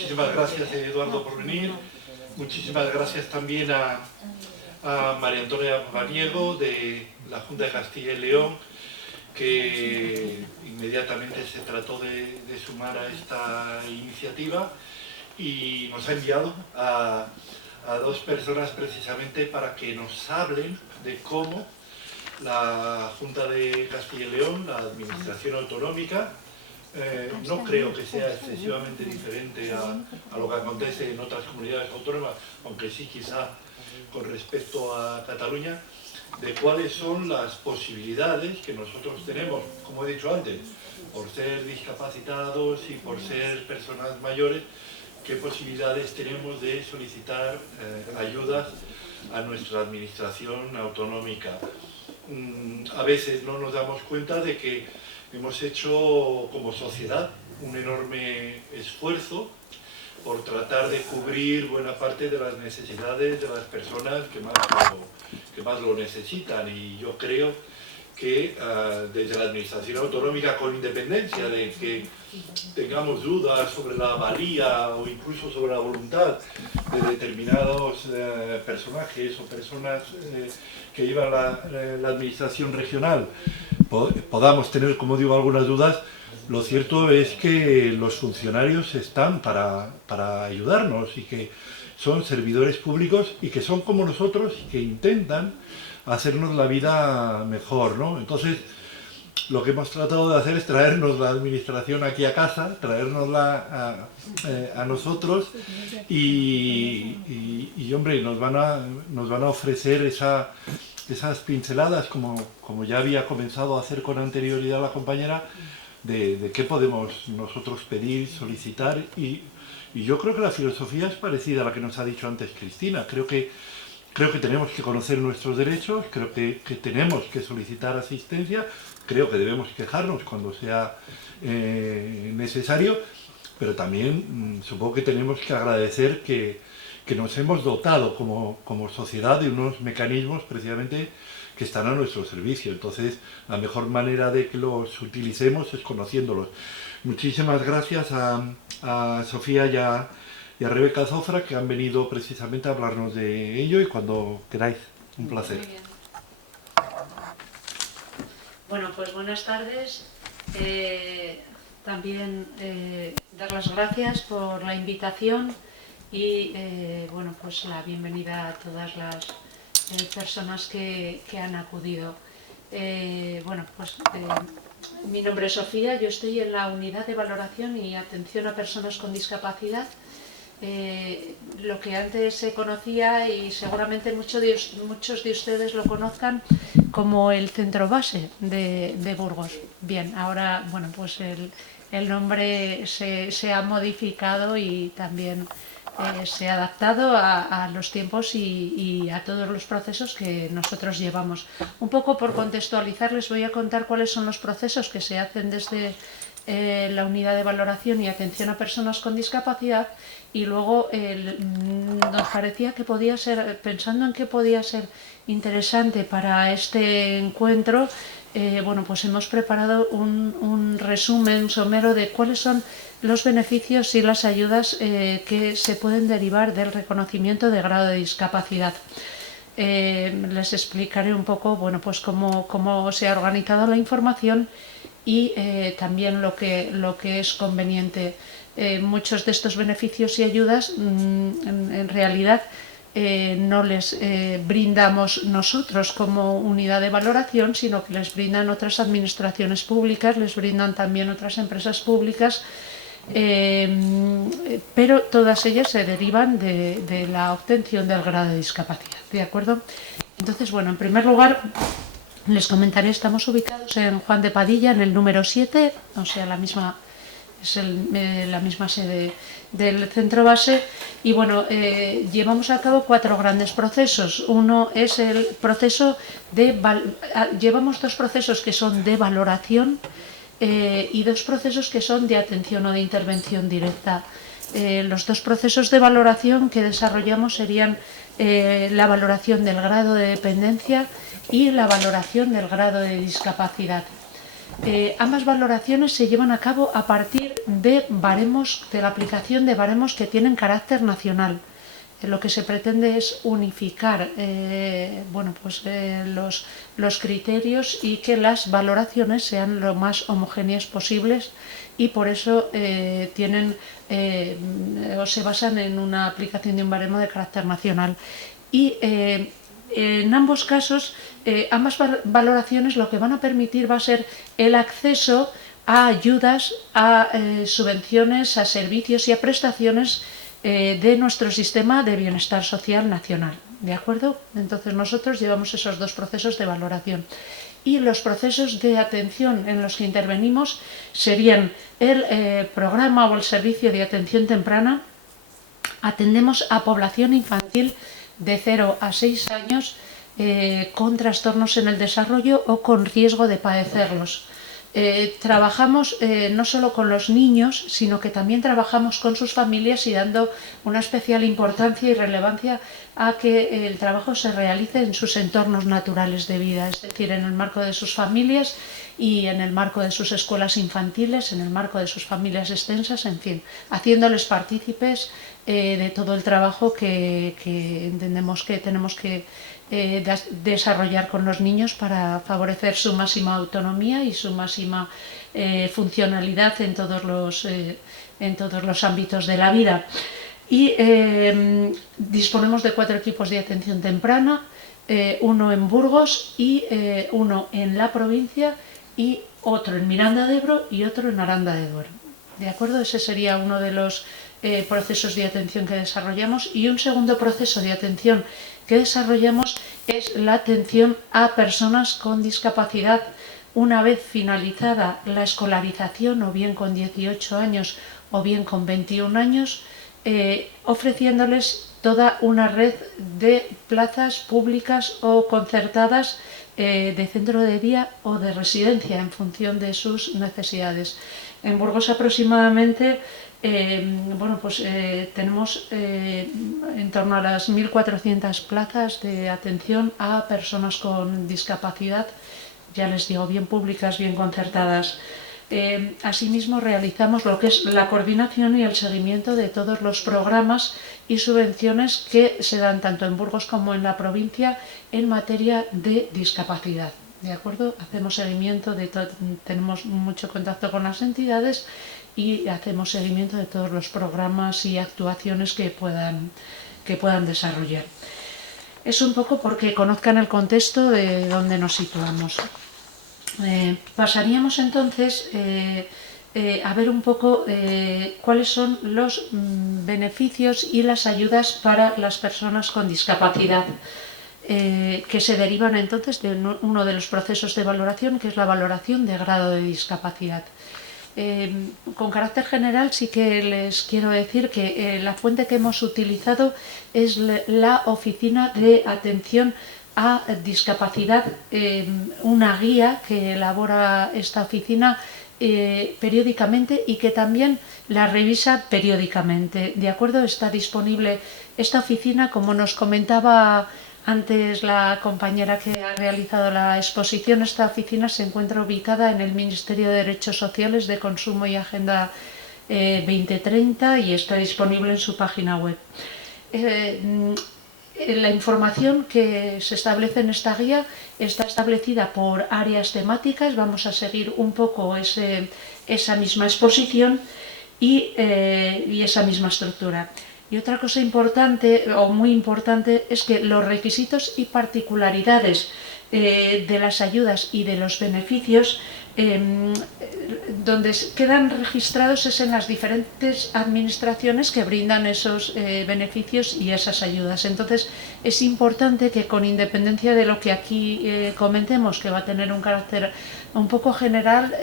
muchísimas gracias, Eduardo, por venir. Muchísimas gracias también a María Antonia Paniego, de la Junta de Castilla y León, que inmediatamente se trató de sumar a esta iniciativa y nos ha enviado a dos personas precisamente para que nos hablen de cómo la Junta de Castilla y León, la Administración Autonómica, no creo que sea excesivamente diferente a lo que acontece en otras comunidades autónomas, aunque sí quizá con respecto a Cataluña, de cuáles son las posibilidades que nosotros tenemos, como he dicho antes, por ser discapacitados y por ser personas mayores, qué posibilidades tenemos de solicitar ayudas a nuestra administración autonómica. A veces no nos damos cuenta de que hemos hecho como sociedad un enorme esfuerzo por tratar de cubrir buena parte de las necesidades de las personas que más lo necesitan, y yo creo que desde la administración autonómica, con independencia de que tengamos dudas sobre la valía o incluso sobre la voluntad de determinados personajes o personas que llevan la administración regional, podamos tener, como digo, algunas dudas, lo cierto es que los funcionarios están para ayudarnos y que son servidores públicos y que son como nosotros y que intentan hacernos la vida mejor, ¿no? Entonces, lo que hemos tratado de hacer es traernos la administración aquí a casa, traernosla a nosotros y hombre, nos van a ofrecer esas pinceladas, como ya había comenzado a hacer con anterioridad la compañera, de qué podemos nosotros pedir, solicitar, y yo creo que la filosofía es parecida a la que nos ha dicho antes Cristina. Creo que tenemos que conocer nuestros derechos, creo que tenemos que solicitar asistencia, creo que debemos quejarnos cuando sea necesario, pero también supongo que tenemos que agradecer que nos hemos dotado como sociedad de unos mecanismos precisamente que están a nuestro servicio. Entonces, la mejor manera de que los utilicemos es conociéndolos. Muchísimas gracias a Sofía y a Rebeca Zofra, que han venido precisamente a hablarnos de ello, y cuando queráis, un placer. Muy bien. Bueno, pues buenas tardes. También dar las gracias por la invitación y bueno, pues la bienvenida a todas las personas que han acudido. Bueno, pues mi nombre es Sofía, yo estoy en la Unidad de Valoración y Atención a Personas con Discapacidad. Lo que antes se conocía, y seguramente muchos de ustedes lo conozcan, como el centro base de Burgos. Bien, ahora bueno, pues el nombre se ha modificado y también se ha adaptado a los tiempos y a todos los procesos que nosotros llevamos. Un poco por contextualizar, les voy a contar cuáles son los procesos que se hacen desde la Unidad de Valoración y Atención a Personas con Discapacidad, y luego nos parecía que podía ser, pensando en que podía ser interesante para este encuentro, bueno, pues hemos preparado un resumen somero de cuáles son los beneficios y las ayudas que se pueden derivar del reconocimiento de grado de discapacidad. Les explicaré un poco, bueno, pues cómo se ha organizado la información y también lo que es conveniente. Muchos de estos beneficios y ayudas en realidad no les brindamos nosotros como unidad de valoración, sino que les brindan otras administraciones públicas, les brindan también otras empresas públicas, pero todas ellas se derivan de la obtención del grado de discapacidad, ¿de acuerdo? Entonces, bueno, en primer lugar, les comentaré, estamos ubicados en Juan de Padilla, en el número 7, o sea, la misma sede del centro base, y bueno, llevamos a cabo 4 grandes procesos. Uno es el proceso llevamos 2 procesos que son de valoración y 2 procesos que son de atención o de intervención directa. Los 2 procesos de valoración que desarrollamos serían la valoración del grado de dependencia y la valoración del grado de discapacidad. Ambas valoraciones se llevan a cabo a partir de baremos, de la aplicación de baremos que tienen carácter nacional. Lo que se pretende es unificar los criterios y que las valoraciones sean lo más homogéneas posibles, y por eso se basan en una aplicación de un baremo de carácter nacional. Y en ambos casos, ambas valoraciones lo que van a permitir va a ser el acceso a ayudas, a subvenciones, a servicios y a prestaciones de nuestro sistema de bienestar social nacional, ¿de acuerdo? Entonces nosotros llevamos esos dos procesos de valoración. Y los procesos de atención en los que intervenimos serían el programa o el servicio de atención temprana. Atendemos a población infantil de 0 a 6 años con trastornos en el desarrollo o con riesgo de padecerlos. Trabajamos no solo con los niños, sino que también trabajamos con sus familias y dando una especial importancia y relevancia a que el trabajo se realice en sus entornos naturales de vida, es decir, en el marco de sus familias y en el marco de sus escuelas infantiles, en el marco de sus familias extensas, en fin, haciéndoles partícipes de todo el trabajo que entendemos que tenemos que desarrollar con los niños para favorecer su máxima autonomía y su máxima funcionalidad en todos los ámbitos de la vida. Y disponemos de 4 equipos de atención temprana, uno en Burgos y uno en la provincia, y otro en Miranda de Ebro y otro en Aranda de Duero. ¿De acuerdo? Ese sería uno de los procesos de atención que desarrollamos. Y un segundo proceso de atención que desarrollamos es la atención a personas con discapacidad una vez finalizada la escolarización, o bien con 18 años o bien con 21 años, ofreciéndoles toda una red de plazas públicas o concertadas de centro de día o de residencia en función de sus necesidades. En Burgos aproximadamente tenemos en torno a las 1.400 plazas de atención a personas con discapacidad, ya les digo, bien públicas, bien concertadas. Asimismo, realizamos lo que es la coordinación y el seguimiento de todos los programas y subvenciones que se dan tanto en Burgos como en la provincia en materia de discapacidad. ¿De acuerdo? Hacemos seguimiento tenemos mucho contacto con las entidades y hacemos seguimiento de todos los programas y actuaciones que puedan desarrollar. Es un poco porque conozcan el contexto de donde nos situamos. Pasaríamos entonces a ver un poco cuáles son los beneficios y las ayudas para las personas con discapacidad, que se derivan entonces de uno de los procesos de valoración, que es la valoración de grado de discapacidad. Con carácter general sí que les quiero decir que la fuente que hemos utilizado es la Oficina de Atención a Discapacidad, una guía que elabora esta oficina periódicamente y que también la revisa periódicamente. ¿De acuerdo? Está disponible esta oficina, como nos comentaba antes la compañera que ha realizado la exposición. Esta oficina se encuentra ubicada en el Ministerio de Derechos Sociales, de Consumo y Agenda 2030 y está disponible en su página web. La información que se establece en esta guía está establecida por áreas temáticas. Vamos a seguir un poco esa misma exposición y esa misma estructura. Y otra cosa importante, o muy importante, es que los requisitos y particularidades de las ayudas y de los beneficios donde quedan registrados es en las diferentes administraciones que brindan esos beneficios y esas ayudas. Entonces es importante que, con independencia de lo que aquí comentemos, que va a tener un carácter un poco general,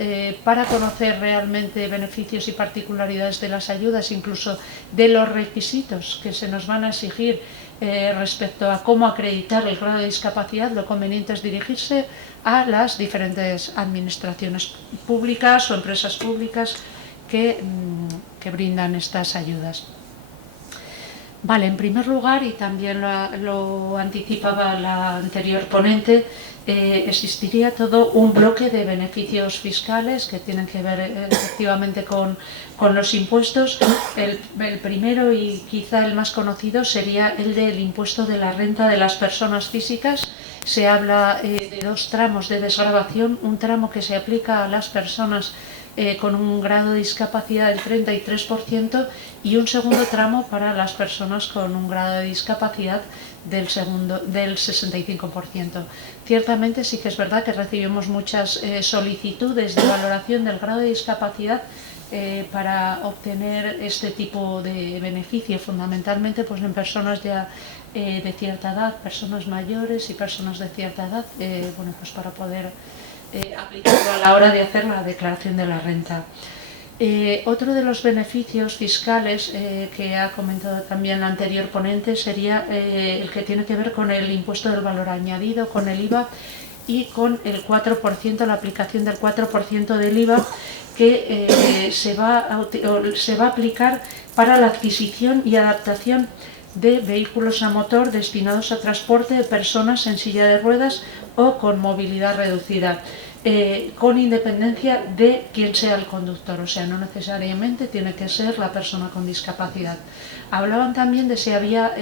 para conocer realmente beneficios y particularidades de las ayudas, incluso de los requisitos que se nos van a exigir respecto a cómo acreditar el grado de discapacidad, lo conveniente es dirigirse a las diferentes administraciones públicas o empresas públicas que brindan estas ayudas. Vale, en primer lugar, y también lo anticipaba la anterior ponente, existiría todo un bloque de beneficios fiscales que tienen que ver efectivamente con los impuestos. El primero y quizá el más conocido sería el del impuesto de la renta de las personas físicas. Se habla de dos tramos de desgravación, un tramo que se aplica a las personas con un grado de discapacidad del 33% y un segundo tramo para las personas con un grado de discapacidad del 65%. Ciertamente sí que es verdad que recibimos muchas solicitudes de valoración del grado de discapacidad para obtener este tipo de beneficio, fundamentalmente pues en personas ya de cierta edad, personas mayores y personas de cierta edad, bueno, pues para poder aplicarlo a la hora de hacer la declaración de la renta. Otro de los beneficios fiscales que ha comentado también la anterior ponente sería el que tiene que ver con el impuesto del valor añadido, con el IVA y con el 4%, la aplicación del 4% del IVA que se va a aplicar para la adquisición y adaptación de vehículos a motor destinados a transporte de personas en silla de ruedas o con movilidad reducida, con independencia de quién sea el conductor, o sea, no necesariamente tiene que ser la persona con discapacidad. Hablaban también de si había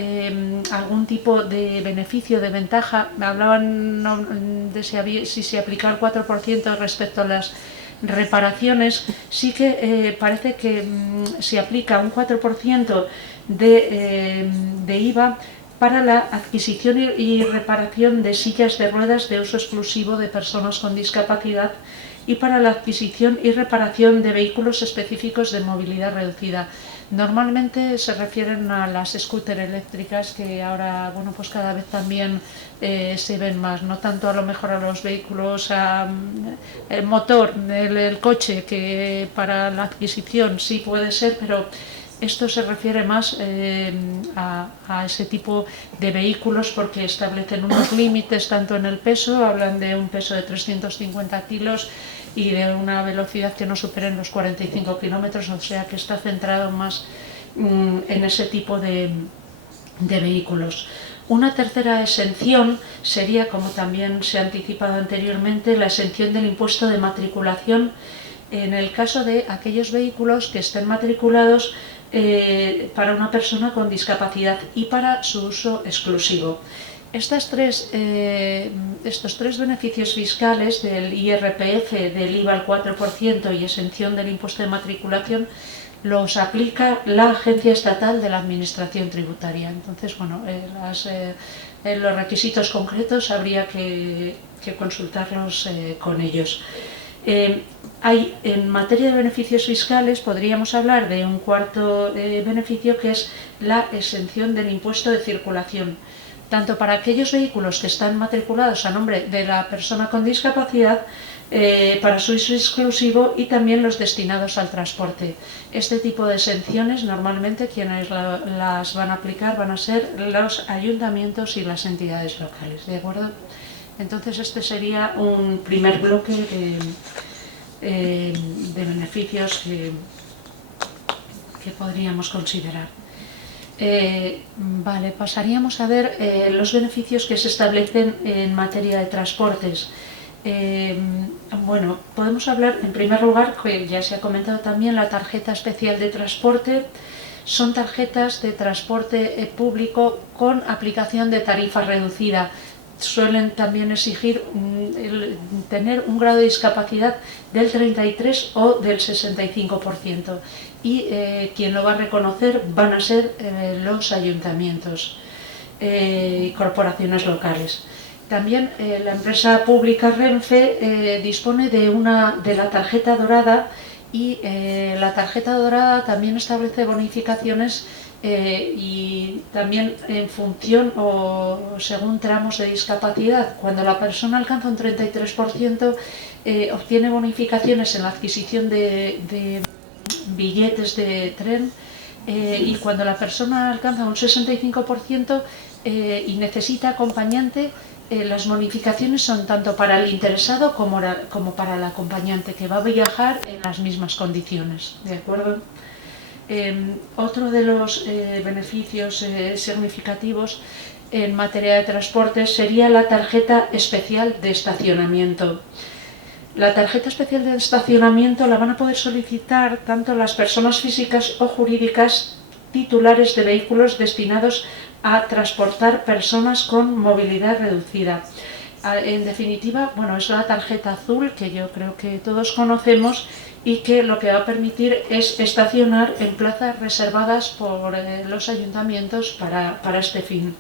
algún tipo de beneficio, de ventaja, hablaban de si se aplicaba el 4% respecto a las reparaciones. Sí que parece que se aplica un 4% de IVA para la adquisición y reparación de sillas de ruedas de uso exclusivo de personas con discapacidad y para la adquisición y reparación de vehículos específicos de movilidad reducida. Normalmente se refieren a las scooter eléctricas que ahora, bueno, pues cada vez también se ven más, no tanto a lo mejor a los vehículos, el motor, el coche, que para la adquisición sí puede ser, pero esto se refiere más a ese tipo de vehículos porque establecen unos límites tanto en el peso, hablan de un peso de 350 kilos y de una velocidad que no superen los 45 kilómetros, o sea que está centrado más en ese tipo de vehículos. Una tercera exención sería, como también se ha anticipado anteriormente, la exención del impuesto de matriculación en el caso de aquellos vehículos que estén matriculados para una persona con discapacidad y para su uso exclusivo. Estos tres beneficios fiscales del IRPF, del IVA al 4% y exención del impuesto de matriculación los aplica la Agencia Estatal de la Administración Tributaria. Entonces, bueno, los requisitos concretos habría que consultarlos con ellos. En materia de beneficios fiscales podríamos hablar de un cuarto beneficio que es la exención del impuesto de circulación, tanto para aquellos vehículos que están matriculados a nombre de la persona con discapacidad para su uso exclusivo y también los destinados al transporte. Este tipo de exenciones normalmente quienes las van a aplicar van a ser los ayuntamientos y las entidades locales, ¿de acuerdo? Entonces este sería un primer bloque de beneficios que podríamos considerar. Vale, pasaríamos a ver los beneficios que se establecen en materia de transportes. Bueno, podemos hablar en primer lugar, que ya se ha comentado también, la tarjeta especial de transporte. Son tarjetas de transporte público con aplicación de tarifa reducida. Suelen también exigir tener un grado de discapacidad del 33 o del 65% y quien lo va a reconocer van a ser los ayuntamientos y corporaciones locales. También la empresa pública Renfe dispone de la tarjeta dorada y la tarjeta dorada también establece bonificaciones y también en función o según tramos de discapacidad. Cuando la persona alcanza un 33% obtiene bonificaciones en la adquisición de billetes de tren y cuando la persona alcanza un 65% y necesita acompañante, las bonificaciones son tanto para el interesado como para el acompañante que va a viajar en las mismas condiciones, ¿de acuerdo? Otro de los beneficios significativos en materia de transportes sería la tarjeta especial de estacionamiento. La tarjeta especial de estacionamiento la van a poder solicitar tanto las personas físicas o jurídicas titulares de vehículos destinados a transportar personas con movilidad reducida. En definitiva, bueno, es la tarjeta azul que yo creo que todos conocemos y que lo que va a permitir es estacionar en plazas reservadas por los ayuntamientos para este fin.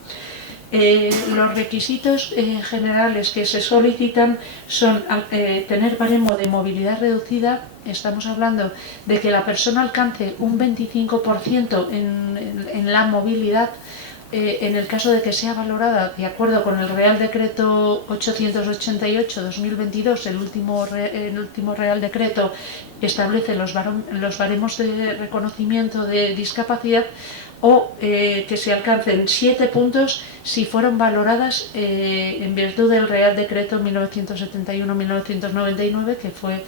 Los requisitos generales que se solicitan son tener baremo de movilidad reducida. Estamos hablando de que la persona alcance un 25% en la movilidad. En el caso de que sea valorada de acuerdo con el Real Decreto 888-2022, el último Real Decreto que establece los baremos de reconocimiento de discapacidad, o que se alcancen 7 puntos si fueron valoradas en virtud del Real Decreto 1971-1999, que fue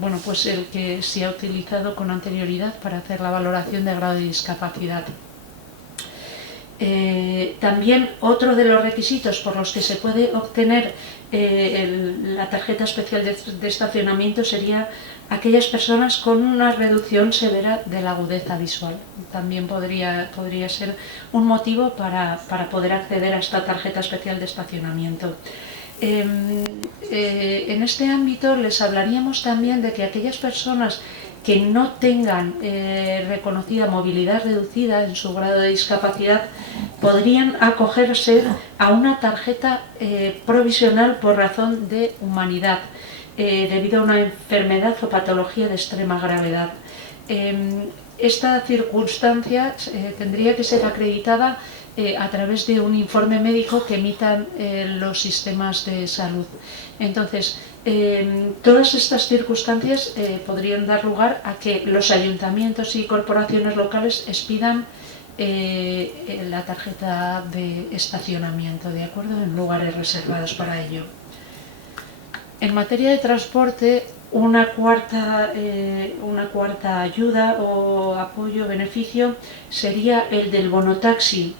bueno, pues el que se ha utilizado con anterioridad para hacer la valoración de grado de discapacidad. También otro de los requisitos por los que se puede obtener la tarjeta especial de estacionamiento sería aquellas personas con una reducción severa de la agudeza visual. También podría ser un motivo para poder acceder a esta tarjeta especial de estacionamiento. En este ámbito les hablaríamos también de que aquellas personas que no tengan reconocida movilidad reducida en su grado de discapacidad podrían acogerse a una tarjeta provisional por razón de humanidad, debido a una enfermedad o patología de extrema gravedad. Esta circunstancia tendría que ser acreditada a través de un informe médico que emitan los sistemas de salud. Entonces, todas estas circunstancias podrían dar lugar a que los ayuntamientos y corporaciones locales expidan la tarjeta de estacionamiento, ¿de acuerdo?, en lugares reservados para ello. En materia de transporte, una cuarta ayuda o apoyo, beneficio, sería el del bonotaxi.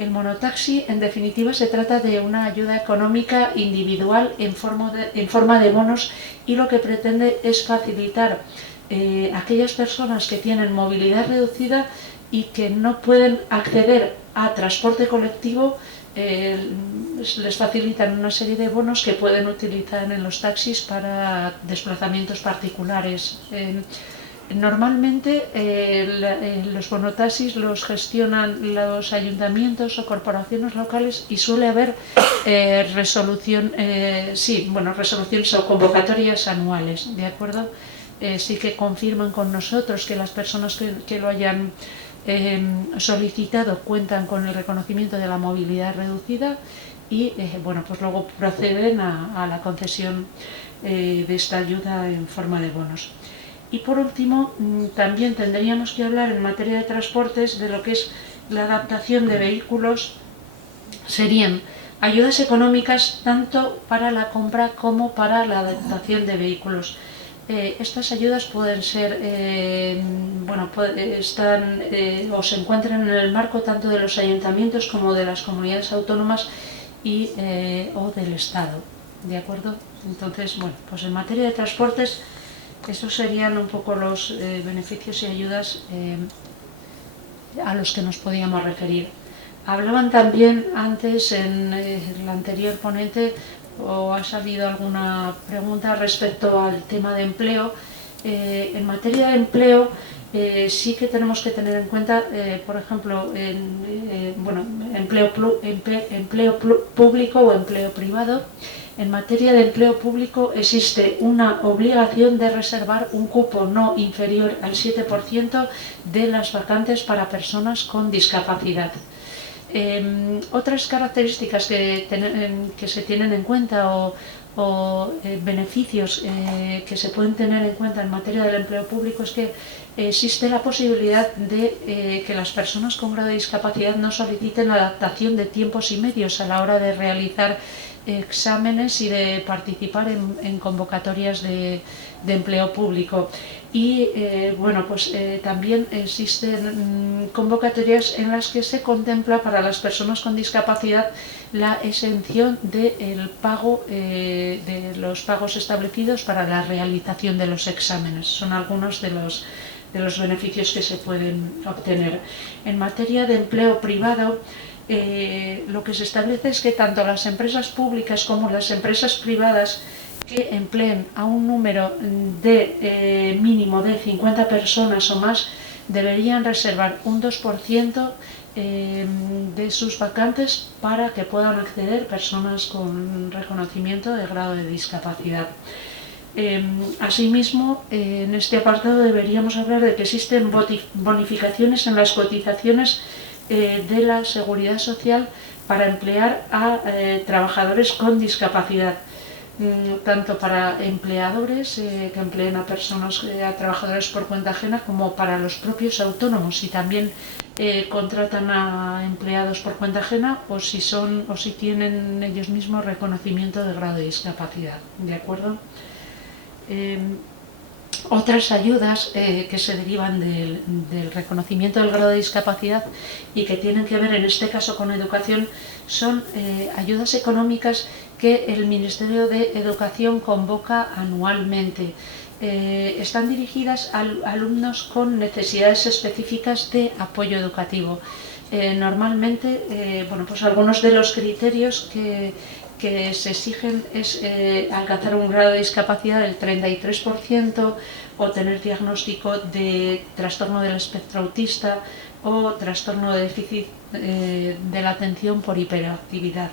El monotaxi, en definitiva, se trata de una ayuda económica individual en forma de bonos, y lo que pretende es facilitar a aquellas personas que tienen movilidad reducida y que no pueden acceder a transporte colectivo. Les facilitan una serie de bonos que pueden utilizar en los taxis para desplazamientos particulares. Normalmente los bonotaxis los gestionan los ayuntamientos o corporaciones locales, y suele haber resoluciones o convocatorias anuales, ¿de acuerdo? Sí que confirman con nosotros que las personas que lo hayan solicitado cuentan con el reconocimiento de la movilidad reducida, y bueno, pues luego proceden a la concesión de esta ayuda en forma de bonos. Y por último, también tendríamos que hablar en materia de transportes de lo que es la adaptación de vehículos. Serían ayudas económicas tanto para la compra como para la adaptación de vehículos. Estas ayudas pueden ser, o se encuentran en el marco tanto de los ayuntamientos como de las comunidades autónomas o del Estado, ¿de acuerdo? Entonces, bueno, pues en materia de transportes, esos serían un poco los beneficios y ayudas a los que nos podíamos referir. Hablaban también antes, en el anterior ponente, o ha salido alguna pregunta respecto al tema de empleo. En materia de empleo, sí que tenemos que tener en cuenta, por ejemplo, empleo público o empleo privado. En materia de empleo público existe una obligación de reservar un cupo no inferior al 7% de las vacantes para personas con discapacidad. Otras características que se tienen en cuenta o beneficios que se pueden tener en cuenta en materia del empleo público es que existe la posibilidad de que las personas con grado de discapacidad no soliciten adaptación de tiempos y medios a la hora de realizar exámenes y de participar en convocatorias de empleo público. Y bueno, pues también existen convocatorias en las que se contempla para las personas con discapacidad la exención del pago de los pagos establecidos para la realización de los exámenes. Son algunos de los beneficios que se pueden obtener. En materia de empleo privado, lo que se establece es que tanto las empresas públicas como las empresas privadas que empleen a un número de mínimo de 50 personas o más deberían reservar un 2% de sus vacantes para que puedan acceder personas con reconocimiento de grado de discapacidad. Asimismo, en este apartado deberíamos hablar de que existen bonificaciones en las cotizaciones de la Seguridad Social para emplear a trabajadores con discapacidad, tanto para empleadores que empleen a personas, a trabajadores por cuenta ajena, como para los propios autónomos, si también contratan a empleados por cuenta ajena o si tienen ellos mismos reconocimiento de grado de discapacidad. ¿De acuerdo? Otras ayudas que se derivan del reconocimiento del grado de discapacidad y que tienen que ver en este caso con educación son ayudas económicas que el Ministerio de Educación convoca anualmente. Están dirigidas a alumnos con necesidades específicas de apoyo educativo. Normalmente, bueno, pues algunos de los criterios que se exigen es alcanzar un grado de discapacidad del 33% o tener diagnóstico de trastorno del espectro autista o trastorno de déficit de la atención por hiperactividad.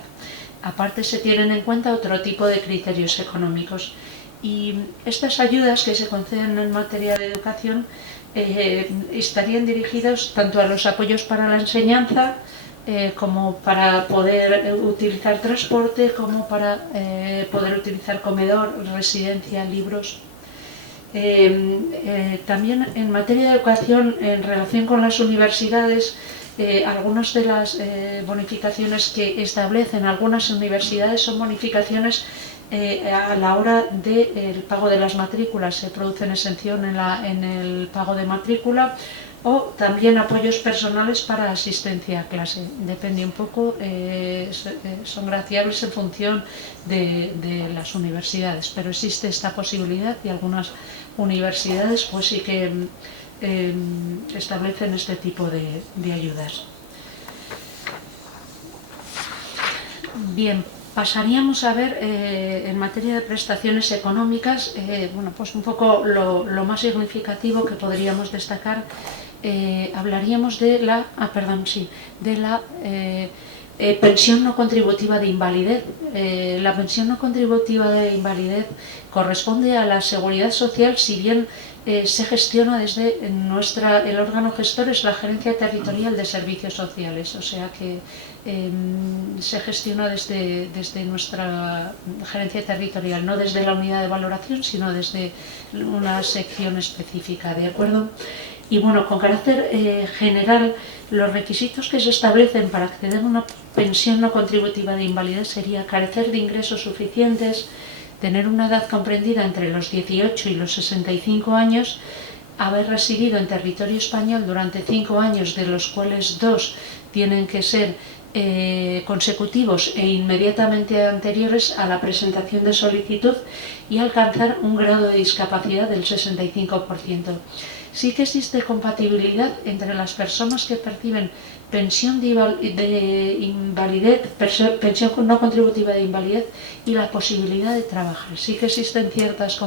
Aparte se tienen en cuenta otro tipo de criterios económicos. Y estas ayudas que se conceden en materia de educación estarían dirigidas tanto a los apoyos para la enseñanza, como para poder utilizar transporte, como para poder utilizar comedor, residencia, libros. También en materia de educación, en relación con las universidades, algunas de las bonificaciones que establecen algunas universidades son bonificaciones a la hora del pago de las matrículas. Se produce exención en el pago de matrícula, o también apoyos personales para asistencia a clase. Depende un poco, son graciables en función de las universidades, pero existe esta posibilidad y algunas universidades pues sí que establecen este tipo de ayudas. Bien, pasaríamos a ver en materia de prestaciones económicas, bueno, pues un poco lo más significativo que podríamos destacar. Hablaríamos de la pensión no contributiva de invalidez. La pensión no contributiva de invalidez corresponde a la Seguridad Social, si bien se gestiona desde el órgano gestor es la Gerencia Territorial de Servicios Sociales, o sea que se gestiona desde nuestra gerencia territorial, no desde la unidad de valoración, sino desde una sección específica, ¿de acuerdo? Y bueno, con carácter general, los requisitos que se establecen para acceder a una pensión no contributiva de invalidez sería carecer de ingresos suficientes, tener una edad comprendida entre los 18 y los 65 años, haber residido en territorio español durante 5 años, de los cuales 2 tienen que ser consecutivos e inmediatamente anteriores a la presentación de solicitud, y alcanzar un grado de discapacidad del 65%. Sí que existe compatibilidad entre las personas que perciben pensión de invalidez, pensión no contributiva de invalidez, y la posibilidad de trabajar. Sí que existen ciertas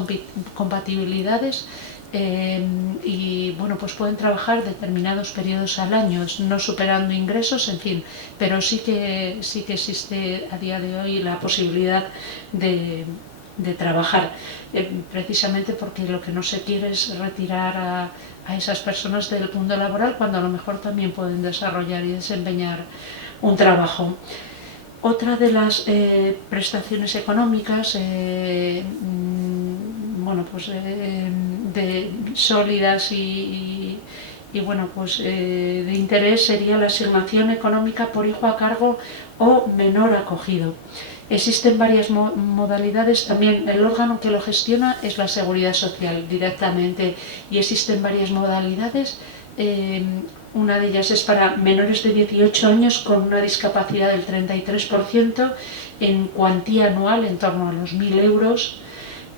compatibilidades y bueno, pues pueden trabajar determinados periodos al año, no superando ingresos, en fin, pero sí que existe a día de hoy la posibilidad de trabajar, precisamente porque lo que no se quiere es retirar a esas personas del mundo laboral cuando a lo mejor también pueden desarrollar y desempeñar un trabajo. Otra de las prestaciones económicas bueno, pues de sólidas y bueno, pues de interés sería la asignación económica por hijo a cargo o menor acogido. Existen varias modalidades, también el órgano que lo gestiona es la Seguridad Social directamente, y existen varias modalidades. Una de ellas es para menores de 18 años con una discapacidad del 33% en cuantía anual en torno a los 1.000 euros,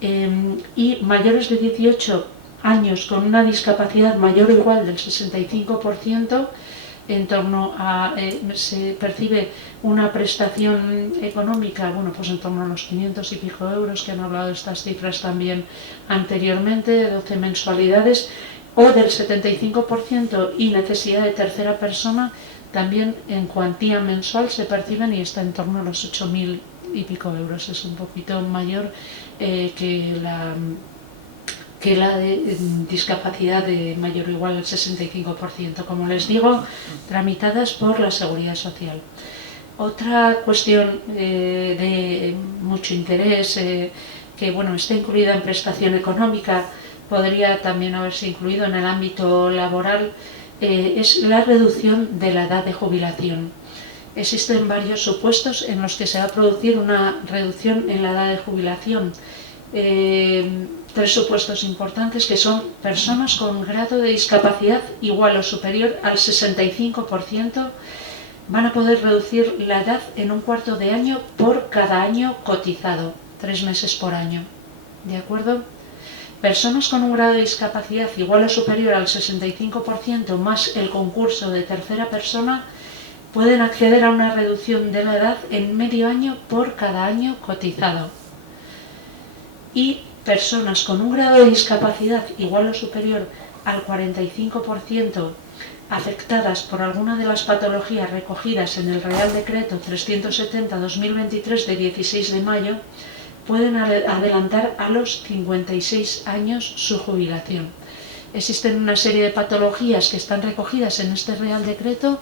y mayores de 18 años con una discapacidad mayor o igual del 65%, en torno a, se percibe una prestación económica, bueno, pues en torno a los 500 y pico euros, que han hablado de estas cifras también anteriormente, 12 mensualidades, o del 75% y necesidad de tercera persona, también en cuantía mensual se perciben y está en torno a los 8.000 y pico euros. Es un poquito mayor que la de discapacidad de mayor o igual al 65%, como les digo, tramitadas por la Seguridad Social. Otra cuestión de mucho interés, que bueno, está incluida en prestación económica, podría también haberse incluido en el ámbito laboral, es la reducción de la edad de jubilación. Existen varios supuestos en los que se va a producir una reducción en la edad de jubilación. Tres supuestos importantes, que son personas con grado de discapacidad igual o superior al 65%, van a poder reducir la edad en 1/4 de año por cada año cotizado, 3 meses por año. ¿De acuerdo? Personas con un grado de discapacidad igual o superior al 65% más el concurso de tercera persona pueden acceder a una reducción de la edad en medio año por cada año cotizado. Y personas con un grado de discapacidad igual o superior al 45% afectadas por alguna de las patologías recogidas en el Real Decreto 370/2023 de 16 de mayo pueden adelantar a los 56 años su jubilación. Existen una serie de patologías que están recogidas en este Real Decreto,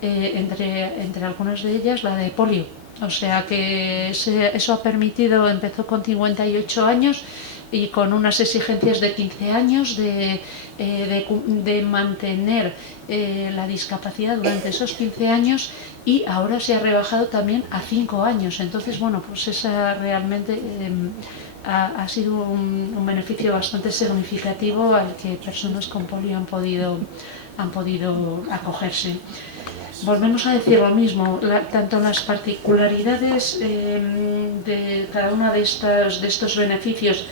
entre algunas de ellas la de polio. O sea que eso ha permitido, empezó con 58 años y con unas exigencias de 15 años de mantener la discapacidad durante esos 15 años, y ahora se ha rebajado también a 5 años. Entonces, bueno, pues esa realmente ha sido un beneficio bastante significativo al que personas con polio han podido acogerse. Volvemos a decir lo mismo, tanto las particularidades de cada uno de estos beneficios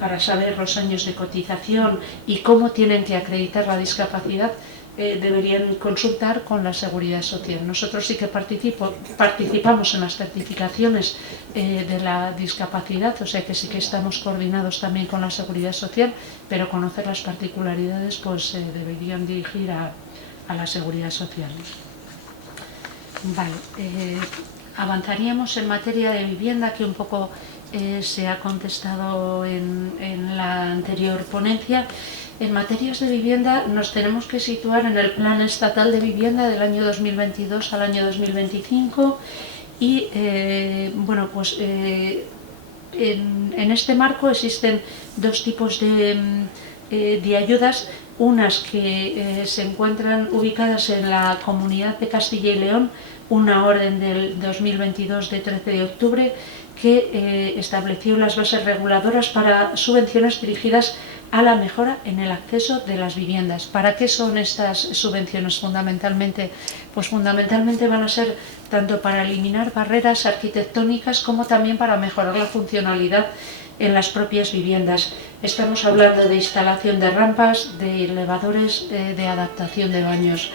para saber los años de cotización y cómo tienen que acreditar la discapacidad, deberían consultar con la Seguridad Social. Nosotros sí que participamos en las certificaciones de la discapacidad, o sea que sí que estamos coordinados también con la Seguridad Social, pero conocer las particularidades pues deberían dirigir a la Seguridad Social. Vale, avanzaríamos en materia de vivienda, que un poco se ha contestado en la anterior ponencia. En materias de vivienda nos tenemos que situar en el Plan Estatal de Vivienda del año 2022 al año 2025 y bueno, pues en este marco existen dos tipos de ayudas, unas que se encuentran ubicadas en la Comunidad de Castilla y León, una orden del 2022 de 13 de octubre que estableció las bases reguladoras para subvenciones dirigidas a la mejora en el acceso de las viviendas. ¿Para qué son estas subvenciones fundamentalmente? Pues fundamentalmente van a ser tanto para eliminar barreras arquitectónicas como también para mejorar la funcionalidad en las propias viviendas. Estamos hablando de instalación de rampas, de elevadores, de adaptación de baños.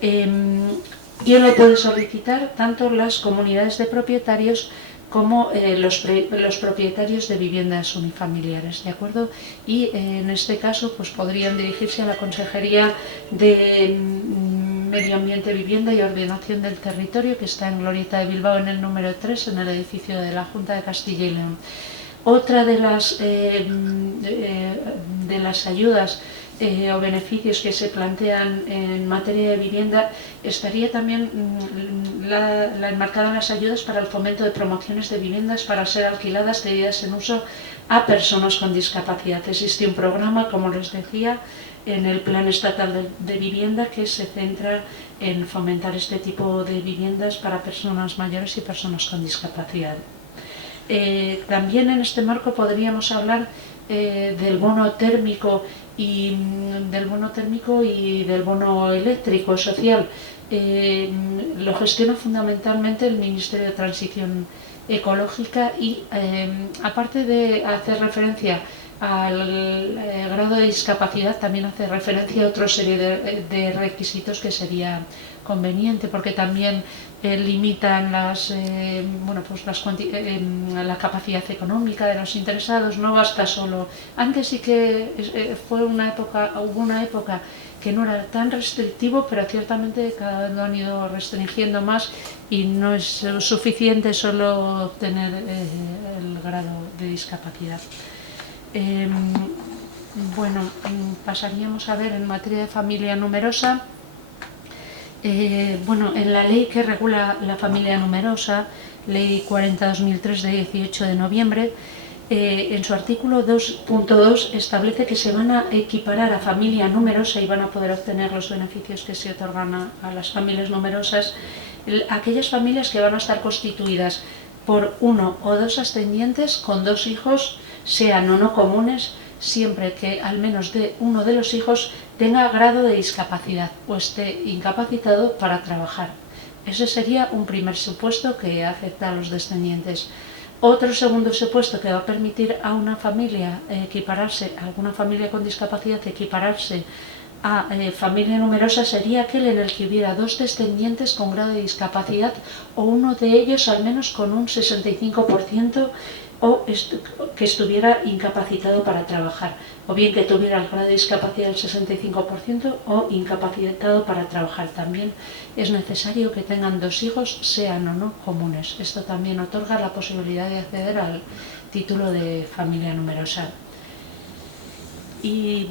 ¿Quién lo puede solicitar? Tanto las comunidades de propietarios como los propietarios de viviendas unifamiliares, ¿de acuerdo? Y en este caso pues podrían dirigirse a la Consejería de Medio Ambiente, Vivienda y Ordenación del Territorio, que está en Glorieta de Bilbao, en el número 3, en el edificio de la Junta de Castilla y León. Otra de las ayudas o beneficios que se plantean en materia de vivienda estaría también la enmarcada en las ayudas para el fomento de promociones de viviendas para ser alquiladas, cedidas en uso a personas con discapacidad. Existe un programa, como les decía, en el Plan Estatal de Vivienda que se centra en fomentar este tipo de viviendas para personas mayores y personas con discapacidad. También en este marco podríamos hablar del bono térmico y del bono eléctrico social. Lo gestiona fundamentalmente el Ministerio de Transición Ecológica y aparte de hacer referencia al grado de discapacidad, también hace referencia a otra serie de requisitos que sería conveniente, porque también limitan la capacidad económica de los interesados. No basta solo. Antes sí que hubo una época que no era tan restrictivo, pero ciertamente cada vez lo han ido restringiendo más y no es suficiente solo obtener el grado de discapacidad. Pasaríamos a ver en materia de familia numerosa. En la ley que regula la familia numerosa, Ley 40/2003 de 18 de noviembre, en su artículo 2.2 establece que se van a equiparar a familia numerosa y van a poder obtener los beneficios que se otorgan a las familias numerosas aquellas familias que van a estar constituidas por 1 o 2 ascendientes con 2 hijos, sean o no comunes, siempre que al menos uno de los hijos tenga grado de discapacidad o esté incapacitado para trabajar. Ese sería un primer supuesto que afecta a los descendientes. Otro segundo supuesto que va a permitir a una familia equipararse, a alguna familia con discapacidad equipararse a familia numerosa sería aquel en el que hubiera 2 descendientes con grado de discapacidad o uno de ellos al menos con un 65% o que estuviera incapacitado para trabajar, o bien que tuviera el grado de discapacidad del 65% o incapacitado para trabajar. También es necesario que tengan 2 hijos, sean o no comunes. Esto también otorga la posibilidad de acceder al título de familia numerosa. Y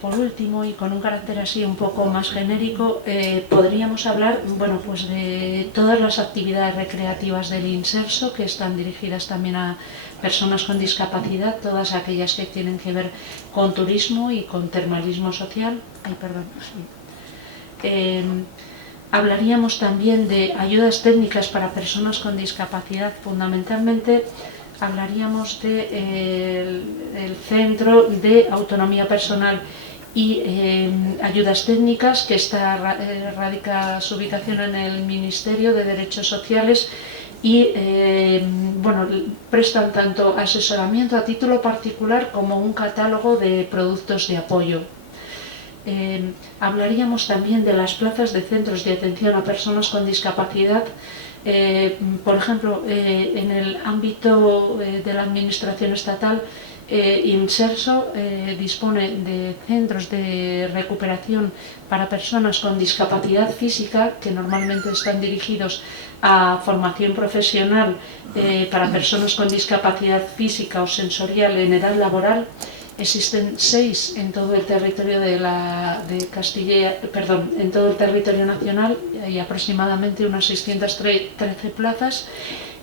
por último, y con un carácter así un poco más genérico, podríamos hablar de todas las actividades recreativas del Inserso que están dirigidas también a personas con discapacidad, todas aquellas que tienen que ver con turismo y con termalismo social. Hablaríamos también de ayudas técnicas para personas con discapacidad, fundamentalmente. Hablaríamos del Centro de Autonomía Personal y Ayudas Técnicas, que radica su ubicación en el Ministerio de Derechos Sociales y prestan tanto asesoramiento a título particular como un catálogo de productos de apoyo. Hablaríamos también de las plazas de centros de atención a personas con discapacidad. Por ejemplo, en el ámbito de la administración estatal, Inserso dispone de centros de recuperación para personas con discapacidad física que normalmente están dirigidos a formación profesional para personas con discapacidad física o sensorial en edad laboral. Existen 6 en todo el territorio en todo el territorio nacional y aproximadamente unas 613 plazas.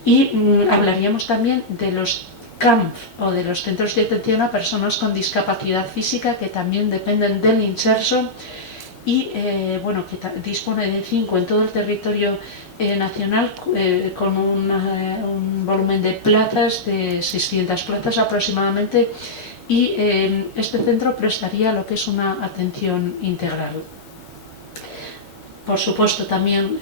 Y hablaríamos también de los CAMF o de los centros de atención a personas con discapacidad física, que también dependen del Inserso y que dispone de 5 en todo el territorio nacional con un volumen de plazas de 600 plazas aproximadamente. Y este centro prestaría lo que es una atención integral. Por supuesto, también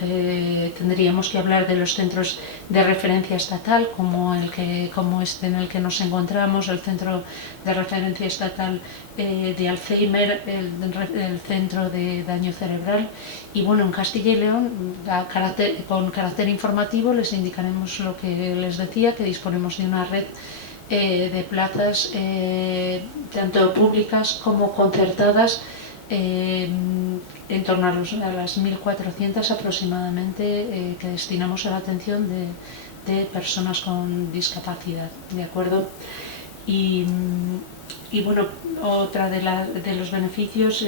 tendríamos que hablar de los centros de referencia estatal, como este en el que nos encontramos, el Centro de Referencia Estatal de Alzheimer, el Centro de Daño Cerebral. Y en Castilla y León, con carácter informativo, les indicaremos lo que les decía, que disponemos de una red de plazas tanto públicas como concertadas, en torno a las 1.400 aproximadamente, que destinamos a la atención de personas con discapacidad, ¿de acuerdo? Y otra de los beneficios,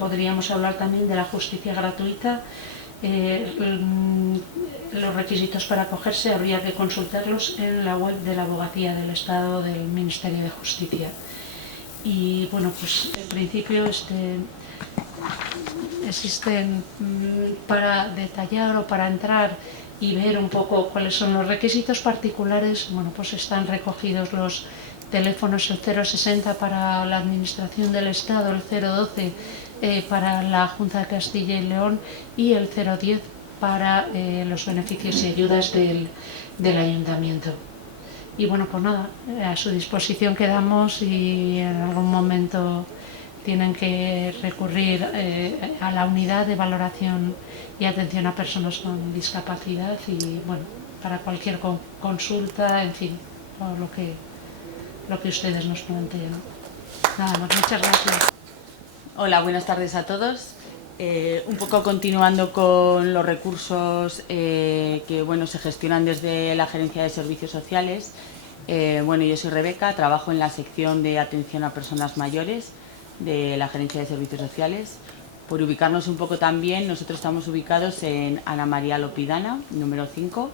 podríamos hablar también de la justicia gratuita. Los requisitos para acogerse habría que consultarlos en la web de la Abogacía del Estado del Ministerio de Justicia. Y bueno, pues en principio existen, para detallar o para entrar y ver un poco cuáles son los requisitos particulares, bueno, pues están recogidos los teléfonos, el 060 para la Administración del Estado, el 012 para la Junta de Castilla y León y el 010 para los beneficios y ayudas del Ayuntamiento. Y bueno, pues nada, a su disposición quedamos y en algún momento tienen que recurrir a la unidad de valoración y atención a personas con discapacidad y bueno, para cualquier consulta, en fin, o lo que ustedes nos planteen. Nada más, muchas gracias. Hola, buenas tardes a todos. Un poco continuando con los recursos que bueno, se gestionan desde la Gerencia de Servicios Sociales. Bueno, yo soy Rebeca, trabajo en la sección de atención a personas mayores de la Gerencia de Servicios Sociales. Por ubicarnos un poco también, nosotros estamos ubicados en Ana María Lopidana, número 5,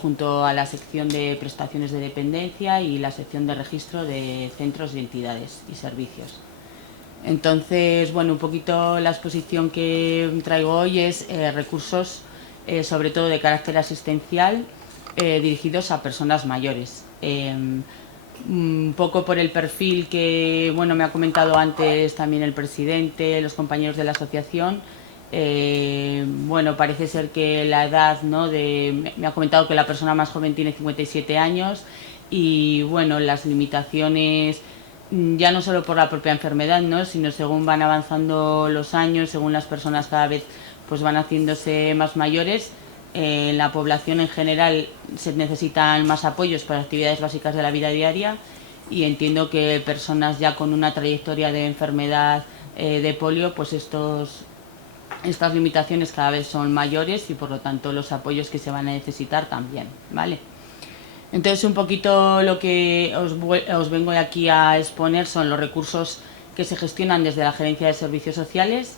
junto a la sección de prestaciones de dependencia y la sección de registro de centros y entidades y servicios. Entonces, bueno, un poquito la exposición que traigo hoy es recursos sobre todo de carácter asistencial dirigidos a personas mayores. Un poco por el perfil que bueno, me ha comentado antes también el presidente, los compañeros de la asociación. Bueno, parece ser que la edad, ¿no? Me ha comentado que la persona más joven tiene 57 años y bueno, las limitaciones ya no solo por la propia enfermedad, ¿no? Sino según van avanzando los años, según las personas cada vez pues van haciéndose más mayores, en la población en general se necesitan más apoyos para actividades básicas de la vida diaria y entiendo que personas ya con una trayectoria de enfermedad de polio, pues estas limitaciones cada vez son mayores y por lo tanto los apoyos que se van a necesitar también, ¿vale? Entonces un poquito lo que os vengo aquí a exponer son los recursos que se gestionan desde la Gerencia de Servicios Sociales,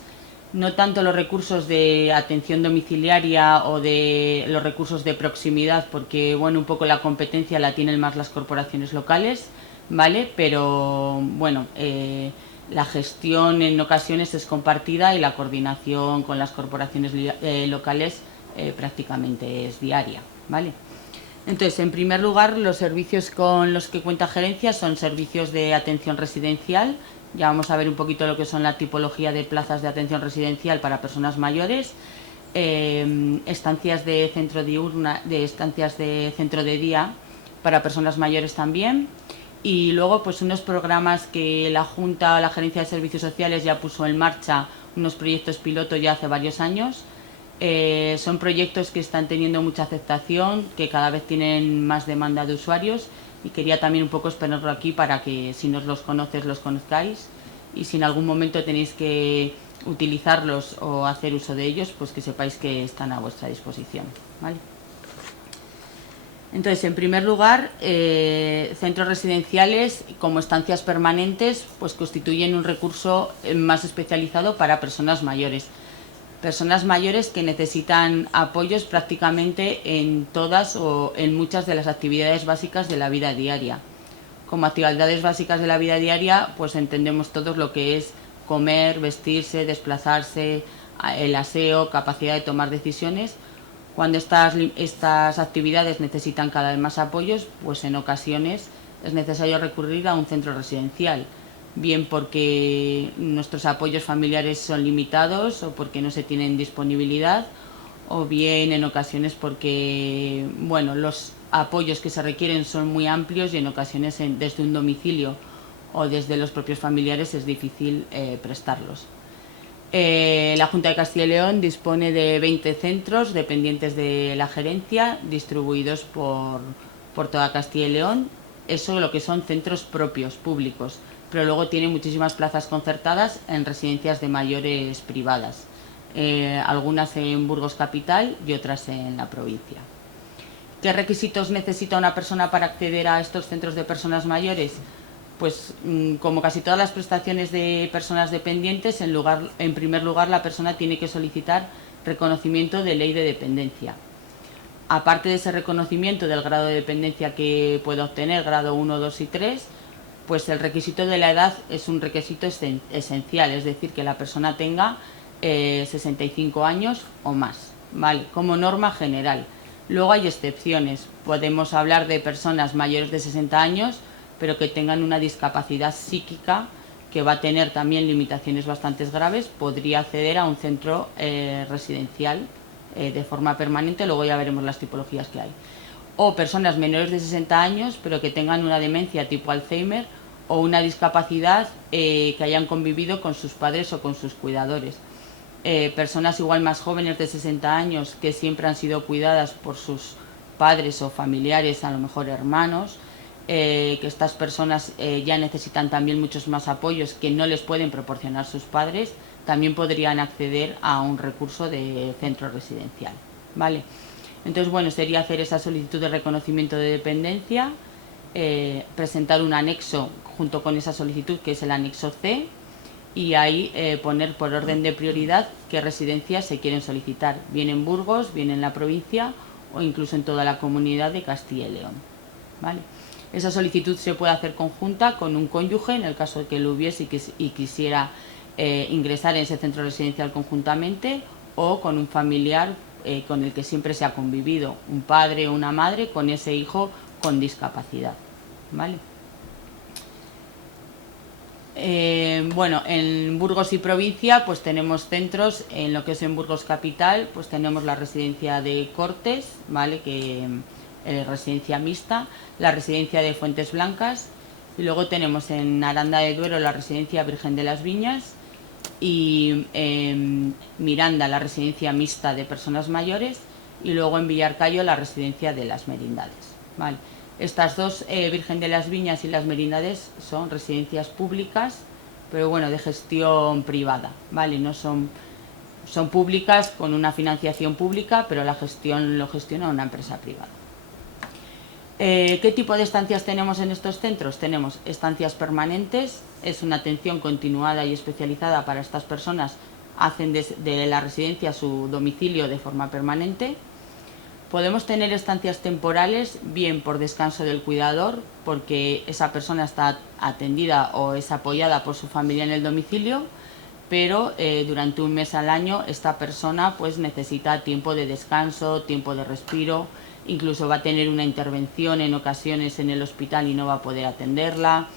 no tanto los recursos de atención domiciliaria o de los recursos de proximidad, porque bueno, un poco la competencia la tienen más las corporaciones locales, ¿vale? Pero bueno, la gestión en ocasiones es compartida y la coordinación con las corporaciones locales prácticamente es diaria, ¿vale? Entonces, en primer lugar, los servicios con los que cuenta Gerencia son servicios de atención residencial. Ya vamos a ver un poquito lo que son la tipología de plazas de atención residencial para personas mayores, estancias de centro diurna, estancias de centro de día para personas mayores también. Y luego, pues unos programas que la Junta o la Gerencia de Servicios Sociales ya puso en marcha, unos proyectos piloto ya hace varios años. Son proyectos que están teniendo mucha aceptación, que cada vez tienen más demanda de usuarios y quería también un poco exponerlo aquí para que si no los conoces los conozcáis y si en algún momento tenéis que utilizarlos o hacer uso de ellos, pues que sepáis que están a vuestra disposición, ¿vale? Entonces, en primer lugar, centros residenciales como estancias permanentes pues constituyen un recurso más especializado para personas mayores. Personas mayores que necesitan apoyos prácticamente en todas o en muchas de las actividades básicas de la vida diaria. Como actividades básicas de la vida diaria, pues entendemos todos lo que es comer, vestirse, desplazarse, el aseo, capacidad de tomar decisiones. Cuando estas actividades necesitan cada vez más apoyos, pues en ocasiones es necesario recurrir a un centro residencial. Bien porque nuestros apoyos familiares son limitados o porque no se tienen disponibilidad, o bien en ocasiones porque bueno, los apoyos que se requieren son muy amplios y en ocasiones desde un domicilio o desde los propios familiares es difícil prestarlos. La Junta de Castilla y León dispone de 20 centros dependientes de la gerencia, distribuidos por toda Castilla y León. Eso lo que son centros propios, públicos, pero luego tiene muchísimas plazas concertadas en residencias de mayores privadas, algunas en Burgos Capital y otras en la provincia. ¿Qué requisitos necesita una persona para acceder a estos centros de personas mayores? Pues como casi todas las prestaciones de personas dependientes, en primer lugar la persona tiene que solicitar reconocimiento de ley de dependencia. Aparte de ese reconocimiento del grado de dependencia que puede obtener, grado 1, 2 y 3, pues el requisito de la edad es un requisito esencial, es decir, que la persona tenga 65 años o más, ¿vale? Como norma general. Luego hay excepciones, podemos hablar de personas mayores de 60 años, pero que tengan una discapacidad psíquica que va a tener también limitaciones bastante graves, podría acceder a un centro residencial de forma permanente, luego ya veremos las tipologías que hay. O personas menores de 60 años, pero que tengan una demencia tipo Alzheimer o una discapacidad que hayan convivido con sus padres o con sus cuidadores. Personas igual más jóvenes de 60 años que siempre han sido cuidadas por sus padres o familiares, a lo mejor hermanos, que estas personas ya necesitan también muchos más apoyos que no les pueden proporcionar sus padres, también podrían acceder a un recurso de centro residencial, ¿vale? Entonces, bueno, sería hacer esa solicitud de reconocimiento de dependencia, presentar un anexo junto con esa solicitud, que es el anexo C, y ahí poner por orden de prioridad qué residencias se quieren solicitar, bien en Burgos, bien en la provincia o incluso en toda la comunidad de Castilla y León, ¿vale? Esa solicitud se puede hacer conjunta con un cónyuge, en el caso de que lo hubiese y quisiera ingresar en ese centro residencial conjuntamente, o con un familiar con el que siempre se ha convivido, un padre o una madre con ese hijo con discapacidad, ¿vale? Bueno, en Burgos y provincia pues tenemos centros, en lo que es en Burgos capital pues tenemos la residencia de Cortes, ¿vale? Que residencia mixta, la residencia de Fuentes Blancas, y luego tenemos en Aranda de Duero la residencia Virgen de las Viñas, y en Miranda la residencia mixta de personas mayores, y luego en Villarcayo la residencia de las Merindades, ¿vale? Estas dos, Virgen de las Viñas y las Merindades, son residencias públicas, pero bueno, de gestión privada, ¿vale? No son públicas con una financiación pública, pero la gestión lo gestiona una empresa privada. ¿Qué tipo de estancias tenemos en estos centros? Tenemos estancias permanentes, es una atención continuada y especializada para estas personas, hacen de la residencia su domicilio de forma permanente. Podemos tener estancias temporales, bien por descanso del cuidador, porque esa persona está atendida o es apoyada por su familia en el domicilio, pero durante un mes al año esta persona pues necesita tiempo de descanso, tiempo de respiro, incluso va a tener una intervención en ocasiones en el hospital y no va a poder atenderla.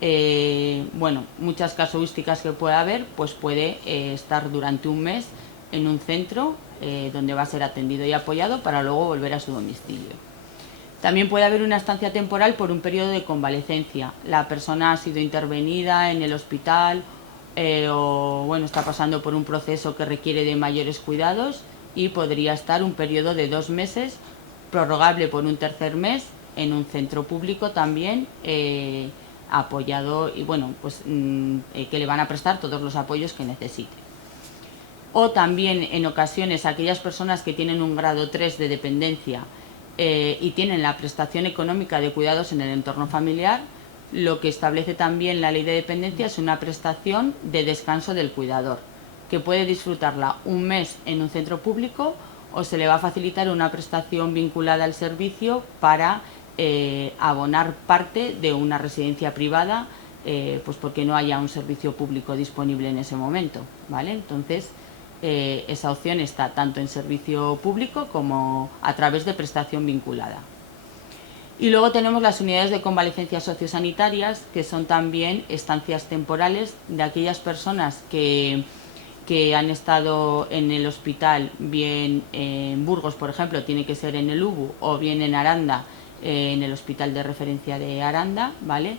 Bueno, muchas casuísticas que puede haber, pues puede estar durante un mes en un centro donde va a ser atendido y apoyado para luego volver a su domicilio. También puede haber una estancia temporal por un periodo de convalecencia. La persona ha sido intervenida en el hospital o bueno, está pasando por un proceso que requiere de mayores cuidados y podría estar un periodo de 2 meses, prorrogable por un tercer mes, en un centro público también apoyado y bueno, pues que le van a prestar todos los apoyos que necesite. O también en ocasiones aquellas personas que tienen un grado 3 de dependencia y tienen la prestación económica de cuidados en el entorno familiar, lo que establece también la ley de dependencia es una prestación de descanso del cuidador, que puede disfrutarla un mes en un centro público o se le va a facilitar una prestación vinculada al servicio para abonar parte de una residencia privada, pues porque no haya un servicio público disponible en ese momento, ¿vale? Entonces, esa opción está tanto en servicio público como a través de prestación vinculada. Y luego tenemos las unidades de convalecencia sociosanitarias, que son también estancias temporales de aquellas personas que han estado en el hospital, bien en Burgos, por ejemplo, tiene que ser en el UBU, o bien en Aranda, en el hospital de referencia de Aranda, ¿vale?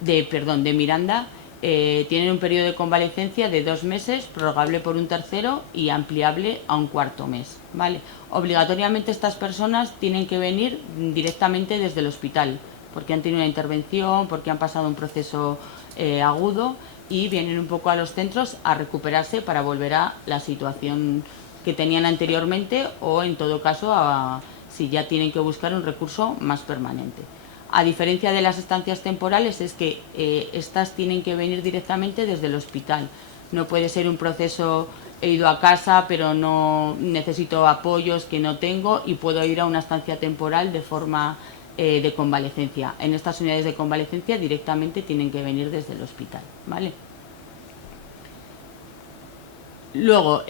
de Miranda. Tienen un periodo de convalecencia de 2 meses, prorrogable por un tercero y ampliable a un cuarto mes, ¿vale? Obligatoriamente estas personas tienen que venir directamente desde el hospital, porque han tenido una intervención, porque han pasado un proceso agudo, y vienen un poco a los centros a recuperarse para volver a la situación que tenían anteriormente o en todo caso si ya tienen que buscar un recurso más permanente. A diferencia de las estancias temporales es que estas tienen que venir directamente desde el hospital. No puede ser un proceso, he ido a casa pero no necesito apoyos que no tengo y puedo ir a una estancia temporal de forma de convalecencia. En estas unidades de convalecencia directamente tienen que venir desde el hospital, ¿vale? Luego,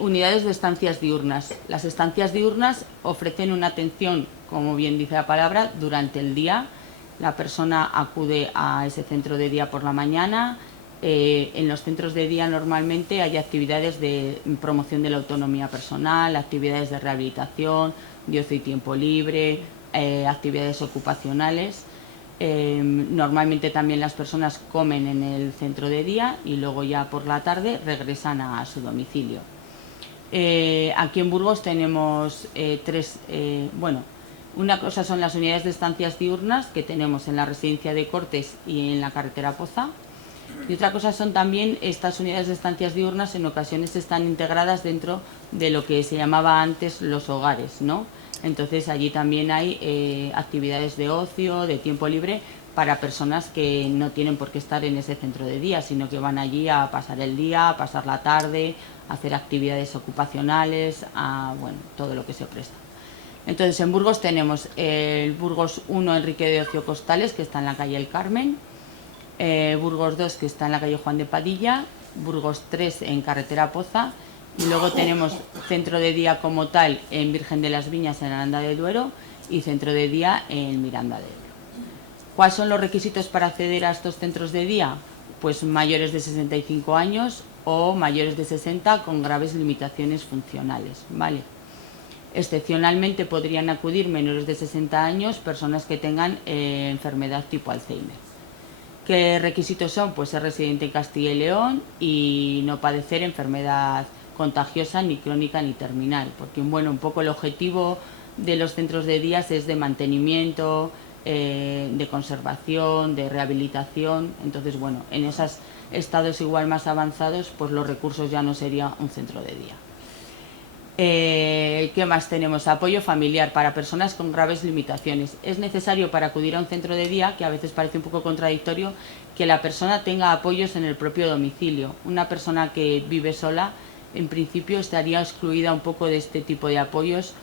unidades de estancias diurnas. Las estancias diurnas ofrecen una atención, como bien dice la palabra, durante el día. La persona acude a ese centro de día por la mañana. En los centros de día normalmente hay actividades de promoción de la autonomía personal, actividades de rehabilitación, de ocio y tiempo libre, actividades ocupacionales. Normalmente también las personas comen en el centro de día y luego ya por la tarde regresan a su domicilio. Aquí en Burgos tenemos una cosa son las unidades de estancias diurnas que tenemos en la residencia de Cortes y en la carretera Poza. Y otra cosa son también estas unidades de estancias diurnas, en ocasiones están integradas dentro de lo que se llamaba antes los hogares, ¿no? Entonces allí también hay actividades de ocio, de tiempo libre, para personas que no tienen por qué estar en ese centro de día, sino que van allí a pasar el día, a pasar la tarde, a hacer actividades ocupacionales, todo lo que se presta. Entonces en Burgos tenemos el Burgos 1 Enrique de Ocio Costales, que está en la calle El Carmen, Burgos 2, que está en la calle Juan de Padilla, Burgos 3 en carretera Poza, y luego tenemos centro de día como tal en Virgen de las Viñas en Aranda de Duero y centro de día en Miranda de Ebro. ¿Cuáles son los requisitos para acceder a estos centros de día? Pues mayores de 65 años o mayores de 60 con graves limitaciones funcionales, ¿vale? Excepcionalmente podrían acudir menores de 60 años, personas que tengan enfermedad tipo Alzheimer. ¿Qué requisitos son? Pues ser residente en Castilla y León y no padecer enfermedad contagiosa, ni crónica, ni terminal. Porque, bueno, un poco el objetivo de los centros de días es de mantenimiento, de conservación, de rehabilitación. Entonces, bueno, en esos estados igual más avanzados, pues los recursos ya no sería un centro de día. ¿Qué más tenemos? Apoyo familiar para personas con graves limitaciones. Es necesario para acudir a un centro de día, que a veces parece un poco contradictorio, que la persona tenga apoyos en el propio domicilio. Una persona que vive sola, en principio, estaría excluida un poco de este tipo de apoyos,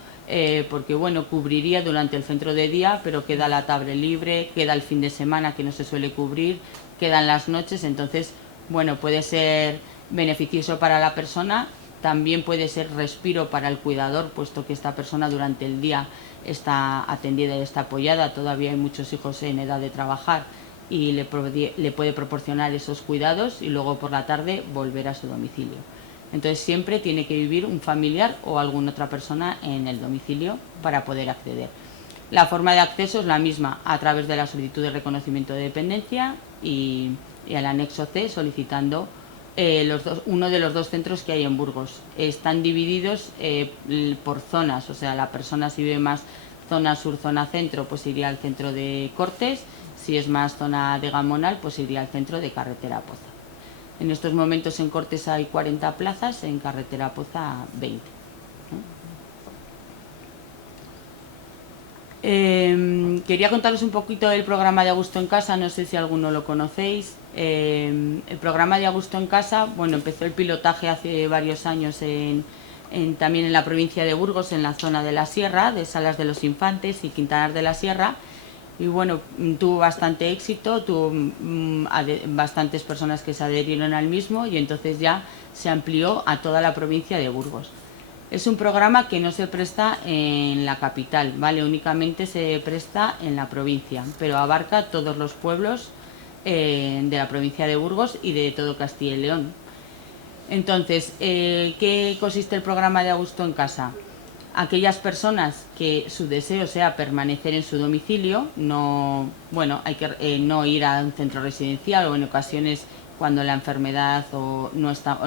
porque, bueno, cubriría durante el centro de día, pero queda la tarde libre, queda el fin de semana que no se suele cubrir, quedan las noches, entonces, bueno, puede ser beneficioso para la persona. También puede ser respiro para el cuidador, puesto que esta persona durante el día está atendida y está apoyada. Todavía hay muchos hijos en edad de trabajar y le puede proporcionar esos cuidados y luego por la tarde volver a su domicilio. Entonces siempre tiene que vivir un familiar o alguna otra persona en el domicilio para poder acceder. La forma de acceso es la misma, a través de la solicitud de reconocimiento de dependencia y al anexo C solicitando uno de los dos centros que hay en Burgos. Están divididos por zonas, o sea, la persona si vive más zona sur, zona centro, pues iría al centro de Cortes, si es más zona de Gamonal, pues iría al centro de carretera Poza. En estos momentos en Cortes hay 40 plazas, en carretera Poza 20. Quería contaros un poquito del programa de A Gusto en Casa, no sé si alguno lo conocéis. El programa de A Gusto en Casa, bueno, empezó el pilotaje hace varios años también en la provincia de Burgos, en la zona de la Sierra, de Salas de los Infantes y Quintanar de la Sierra, y bueno, tuvo bastante éxito, tuvo bastantes personas que se adherieron al mismo y entonces ya se amplió a toda la provincia de Burgos. Es un programa que no se presta en la capital, ¿vale? Únicamente se presta en la provincia, pero abarca todos los pueblos de la provincia de Burgos y de todo Castilla y León. Entonces, ¿qué consiste el programa de A Gusto en Casa? Aquellas personas que su deseo sea permanecer en su domicilio, no ir a un centro residencial, o en ocasiones cuando la enfermedad o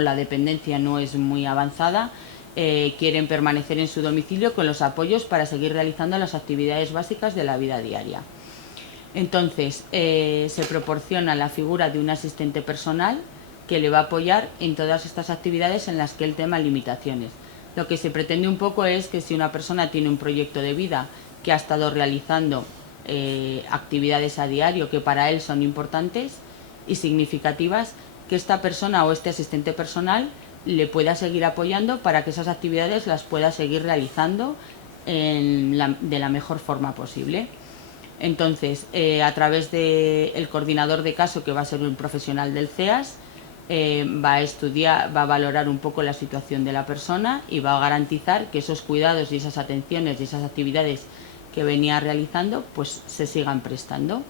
la dependencia no es muy avanzada, quieren permanecer en su domicilio con los apoyos para seguir realizando las actividades básicas de la vida diaria. Entonces, se proporciona la figura de un asistente personal que le va a apoyar en todas estas actividades en las que él tenga limitaciones. Lo que se pretende un poco es que si una persona tiene un proyecto de vida que ha estado realizando actividades a diario que para él son importantes y significativas, que esta persona o este asistente personal le pueda seguir apoyando para que esas actividades las pueda seguir realizando de la mejor forma posible. Entonces, a través del coordinador de caso, que va a ser un profesional del CEAS, va a estudiar, va a valorar un poco la situación de la persona y va a garantizar que esos cuidados y esas atenciones y esas actividades que venía realizando pues se sigan prestando.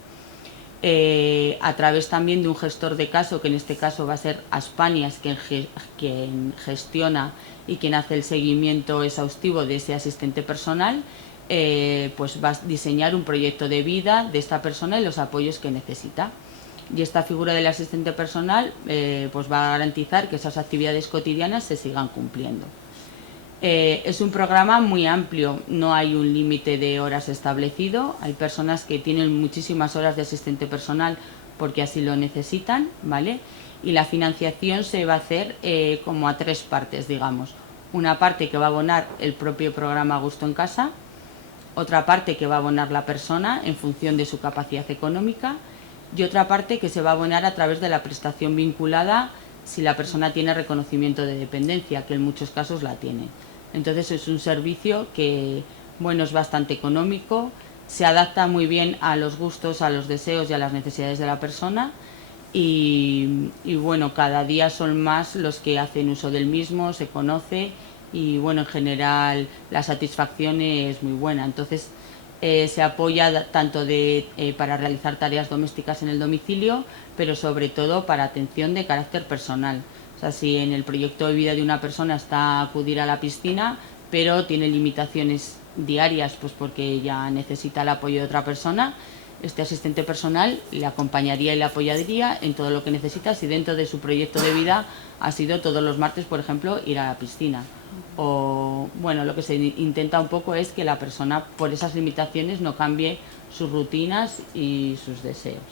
A través también de un gestor de caso, que en este caso va a ser Aspanias, quien gestiona y quien hace el seguimiento exhaustivo de ese asistente personal, pues va a diseñar un proyecto de vida de esta persona y los apoyos que necesita. Y esta figura del asistente personal pues va a garantizar que esas actividades cotidianas se sigan cumpliendo. Es un programa muy amplio, no hay un límite de horas establecido. Hay personas que tienen muchísimas horas de asistente personal porque así lo necesitan, ¿vale? Y la financiación se va a hacer como a tres partes, digamos. Una parte que va a abonar el propio programa Gusto en Casa, otra parte que va a abonar la persona en función de su capacidad económica y otra parte que se va a abonar a través de la prestación vinculada si la persona tiene reconocimiento de dependencia, que en muchos casos la tiene. Entonces es un servicio que, bueno, es bastante económico, se adapta muy bien a los gustos, a los deseos y a las necesidades de la persona y bueno, cada día son más los que hacen uso del mismo, se conoce y bueno, en general la satisfacción es muy buena. Entonces se apoya tanto para realizar tareas domésticas en el domicilio, pero sobre todo para atención de carácter personal. O sea, si en el proyecto de vida de una persona está acudir a la piscina, pero tiene limitaciones diarias, pues porque ella necesita el apoyo de otra persona, este asistente personal le acompañaría y le apoyaría en todo lo que necesita si dentro de su proyecto de vida ha sido todos los martes, por ejemplo, ir a la piscina. O bueno, lo que se intenta un poco es que la persona por esas limitaciones no cambie sus rutinas y sus deseos.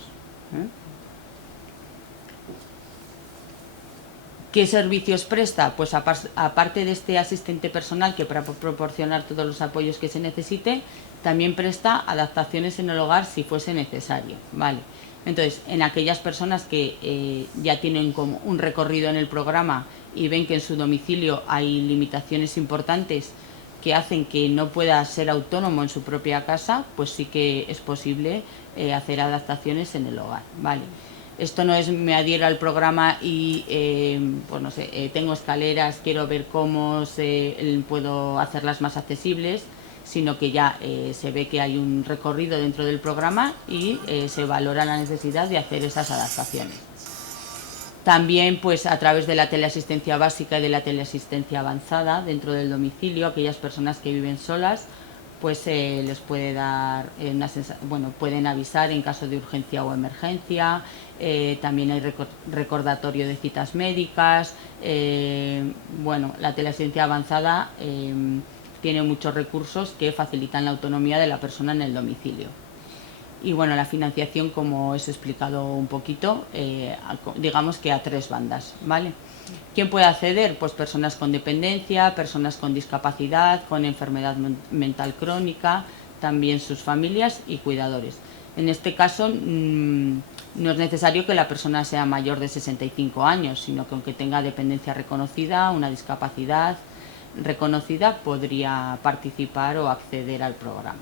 ¿Qué servicios presta? Pues aparte de este asistente personal que para proporcionar todos los apoyos que se necesite, también presta adaptaciones en el hogar si fuese necesario, ¿vale? Entonces, en aquellas personas que ya tienen como un recorrido en el programa y ven que en su domicilio hay limitaciones importantes que hacen que no pueda ser autónomo en su propia casa, pues sí que es posible hacer adaptaciones en el hogar, ¿vale? Esto no es me adhiero al programa y pues no sé, tengo escaleras, quiero ver cómo puedo hacerlas más accesibles, sino que ya se ve que hay un recorrido dentro del programa y se valora la necesidad de hacer esas adaptaciones. También pues a través de la teleasistencia básica y de la teleasistencia avanzada dentro del domicilio, aquellas personas que viven solas, pues les puede dar pueden avisar en caso de urgencia o emergencia. También hay recordatorio de citas médicas. La teleasistencia avanzada tiene muchos recursos que facilitan la autonomía de la persona en el domicilio. Y bueno, la financiación, como os he explicado un poquito, digamos que a tres bandas, ¿vale? ¿Quién puede acceder? Pues personas con dependencia, personas con discapacidad, con enfermedad mental crónica, también sus familias y cuidadores. En este caso no es necesario que la persona sea mayor de 65 años, sino que aunque tenga dependencia reconocida, una discapacidad reconocida, podría participar o acceder al programa.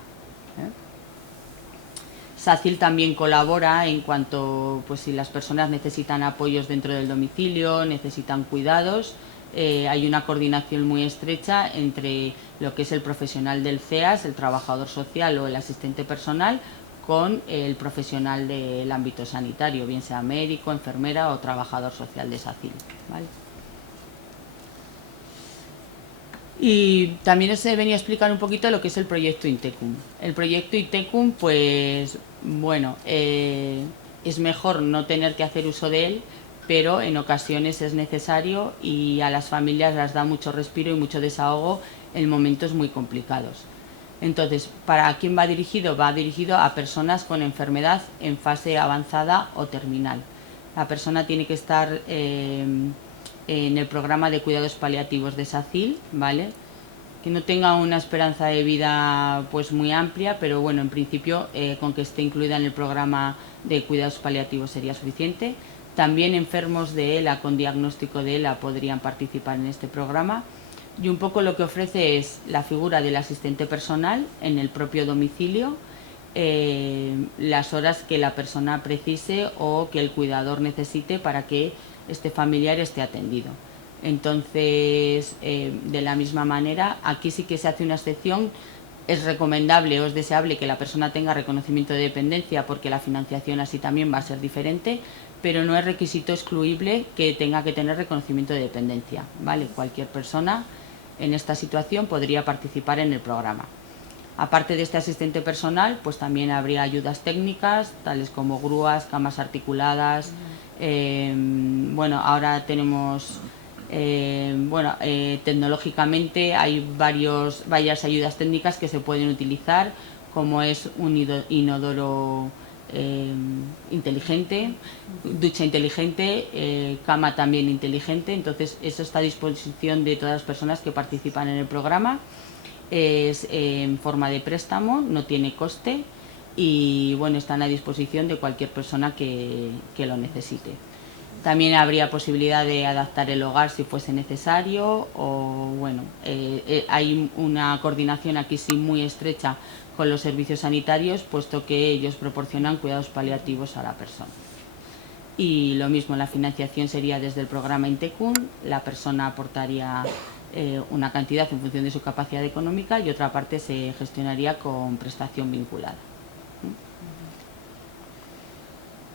SACIL también colabora en cuanto, pues si las personas necesitan apoyos dentro del domicilio, necesitan cuidados, hay una coordinación muy estrecha entre lo que es el profesional del CEAS, el trabajador social o el asistente personal, con el profesional del ámbito sanitario, bien sea médico, enfermera o trabajador social de SACIL, ¿vale? Y también os he venido a explicar un poquito lo que es el proyecto Intecum. El proyecto Intecum, pues bueno, es mejor no tener que hacer uso de él, pero en ocasiones es necesario y a las familias les da mucho respiro y mucho desahogo en momentos muy complicados. Entonces, ¿para quién va dirigido? Va dirigido a personas con enfermedad en fase avanzada o terminal. La persona tiene que estar en el programa de cuidados paliativos de SACIL, ¿vale? que no tenga una esperanza de vida pues muy amplia, pero bueno, en principio con que esté incluida en el programa de cuidados paliativos sería suficiente. También enfermos de ELA con diagnóstico de ELA podrían participar en este programa. Y un poco lo que ofrece es la figura del asistente personal en el propio domicilio, las horas que la persona precise o que el cuidador necesite para que este familiar esté atendido. Entonces, de la misma manera, aquí sí que se hace una excepción. Es recomendable o es deseable que la persona tenga reconocimiento de dependencia porque la financiación así también va a ser diferente, pero no es requisito excluible que tenga que tener reconocimiento de dependencia, ¿vale? Cualquier persona en esta situación podría participar en el programa. Aparte de este asistente personal, pues también habría ayudas técnicas, tales como grúas, camas articuladas. Bueno, ahora tenemos, tecnológicamente hay varias ayudas técnicas que se pueden utilizar, como es un inodoro inteligente, ducha inteligente, cama también inteligente. Entonces eso está a disposición de todas las personas que participan en el programa. Es en forma de préstamo, no tiene coste y bueno, están a disposición de cualquier persona que lo necesite. También habría posibilidad de adaptar el hogar si fuese necesario o bueno, hay una coordinación aquí sí muy estrecha con los servicios sanitarios, puesto que ellos proporcionan cuidados paliativos a la persona. Y lo mismo, la financiación sería desde el programa Intecum, la persona aportaría una cantidad en función de su capacidad económica y otra parte se gestionaría con prestación vinculada.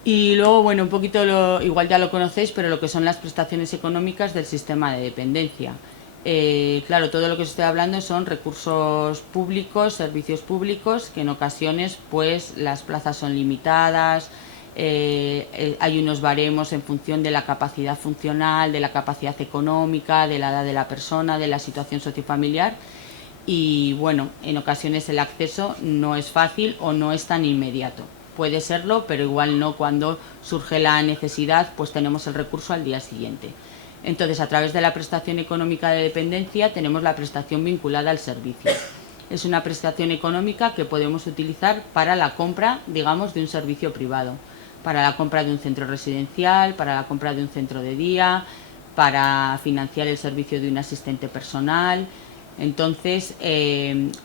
Y luego, bueno, un poquito, igual ya lo conocéis, pero lo que son las prestaciones económicas del sistema de dependencia. Claro, todo lo que os estoy hablando son recursos públicos, servicios públicos, que en ocasiones pues las plazas son limitadas, hay unos baremos en función de la capacidad funcional, de la capacidad económica, de la edad de la persona, de la situación sociofamiliar y bueno, en ocasiones el acceso no es fácil o no es tan inmediato. Puede serlo, pero igual no cuando surge la necesidad, pues tenemos el recurso al día siguiente. Entonces, a través de la prestación económica de dependencia tenemos la prestación vinculada al servicio. Es una prestación económica que podemos utilizar para la compra, digamos, de un servicio privado, para la compra de un centro residencial, para la compra de un centro de día, para financiar el servicio de un asistente personal. Entonces,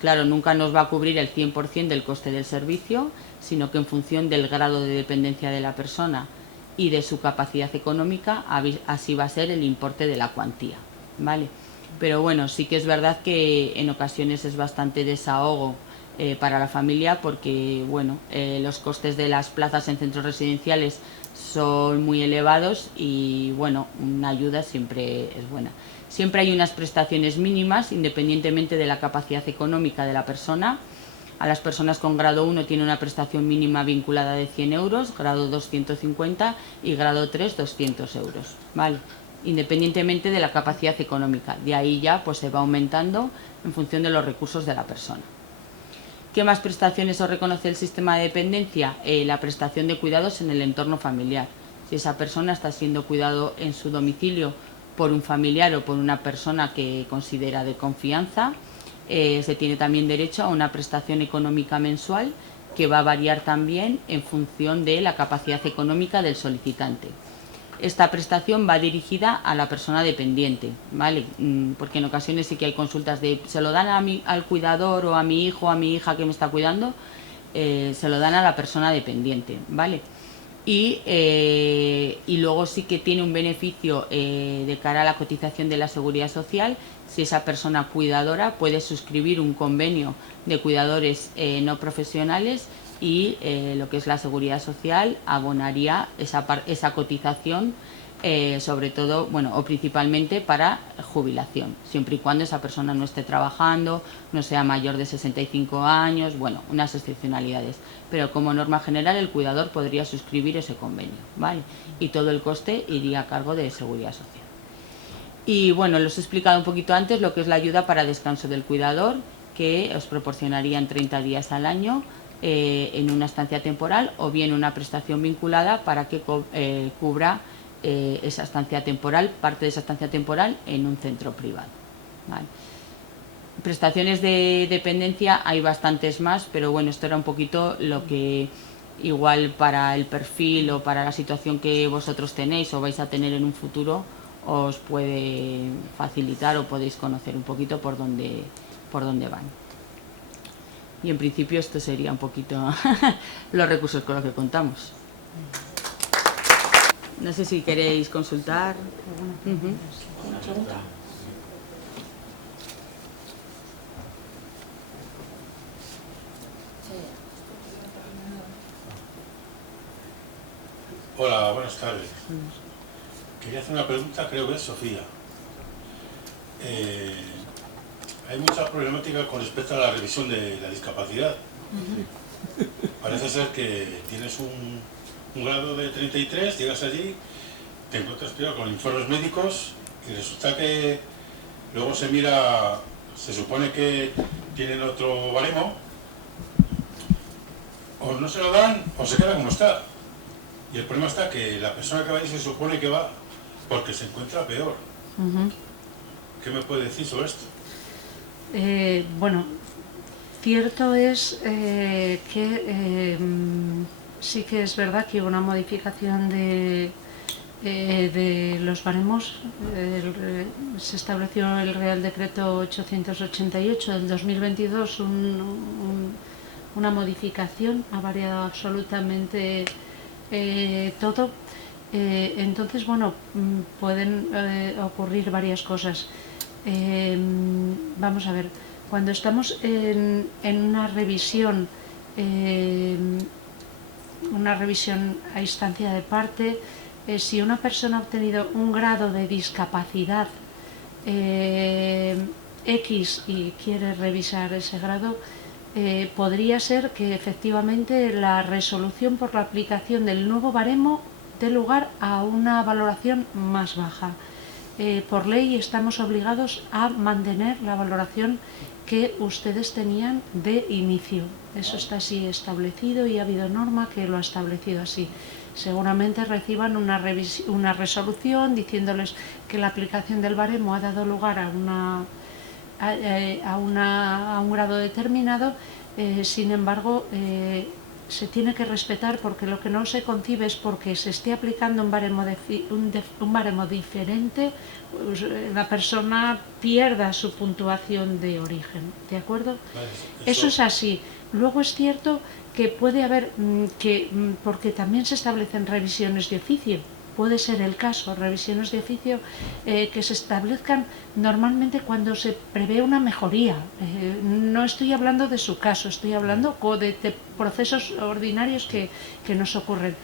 claro, nunca nos va a cubrir el 100% del coste del servicio, sino que en función del grado de dependencia de la persona y de su capacidad económica, así va a ser el importe de la cuantía, ¿vale? Pero bueno, sí que es verdad que en ocasiones es bastante desahogo para la familia porque, bueno, los costes de las plazas en centros residenciales son muy elevados y, bueno, una ayuda siempre es buena. Siempre hay unas prestaciones mínimas, independientemente de la capacidad económica de la persona. A las personas con grado 1 tiene una prestación mínima vinculada de 100 euros, grado 2 150 y grado 3 200 euros, ¿vale? Independientemente de la capacidad económica. De ahí ya pues se va aumentando en función de los recursos de la persona. ¿Qué más prestaciones os reconoce el sistema de dependencia? La prestación de cuidados en el entorno familiar. Si esa persona está siendo cuidado en su domicilio por un familiar o por una persona que considera de confianza, se tiene también derecho a una prestación económica mensual que va a variar también en función de la capacidad económica del solicitante. Esta prestación va dirigida a la persona dependiente, ¿vale? Porque en ocasiones sí que hay consultas de ¿se lo dan al cuidador o a mi hijo o a mi hija que me está cuidando? Se lo dan a la persona dependiente, ¿vale? Y luego sí que tiene un beneficio de cara a la cotización de la Seguridad Social si esa persona cuidadora puede suscribir un convenio de cuidadores no profesionales y lo que es la Seguridad Social abonaría esa cotización sobre todo, bueno, o principalmente para jubilación, siempre y cuando esa persona no esté trabajando, no sea mayor de 65 años, bueno, unas excepcionalidades. Pero como norma general el cuidador podría suscribir ese convenio, ¿vale? Y todo el coste iría a cargo de Seguridad Social. Y bueno, os he explicado un poquito antes lo que es la ayuda para descanso del cuidador, que os proporcionarían 30 días al año en una estancia temporal o bien una prestación vinculada para que cubra esa estancia temporal, parte de esa estancia temporal en un centro privado, ¿vale? Prestaciones de dependencia hay bastantes más, pero bueno, esto era un poquito lo que igual para el perfil o para la situación que vosotros tenéis o vais a tener en un futuro os puede facilitar o podéis conocer un poquito por dónde van. Y en principio esto sería un poquito los recursos con los que contamos. No sé si queréis consultar. ¿Una pregunta? Hola, buenas tardes. Quería hacer una pregunta, creo que es Sofía. Hay mucha problemática con respecto a la revisión de la discapacidad. Parece ser que tienes un grado de 33, llegas allí, te encuentras primero con informes médicos y resulta que luego se mira, se supone que tienen otro baremo, o no se lo dan o se queda como está. Y el problema está que la persona que va ahí se supone que va porque se encuentra peor. ¿Qué me puede decir sobre esto? Bueno, cierto es que sí que es verdad que hubo una modificación de los baremos. Se estableció el Real Decreto 888 del 2022, una modificación, ha variado absolutamente todo. Entonces, bueno, pueden ocurrir varias cosas. Vamos a ver, cuando estamos en una revisión a instancia de parte, si una persona ha obtenido un grado de discapacidad X y quiere revisar ese grado, podría ser que efectivamente la resolución por la aplicación del nuevo baremo dé lugar a una valoración más baja. Por ley estamos obligados a mantener la valoración que ustedes tenían de inicio. Eso está así establecido y ha habido norma que lo ha establecido así. Seguramente reciban una resolución diciéndoles que la aplicación del baremo ha dado lugar a un grado determinado. Sin embargo, se tiene que respetar, porque lo que no se concibe es porque se esté aplicando un baremo diferente, pues, la persona pierda su puntuación de origen, ¿de acuerdo? Eso es así. Luego es cierto que puede haber, porque también se establecen revisiones de oficio, puede ser el caso, revisiones de oficio que se establezcan normalmente cuando se prevé una mejoría. No estoy hablando de su caso, estoy hablando de procesos ordinarios que nos ocurren.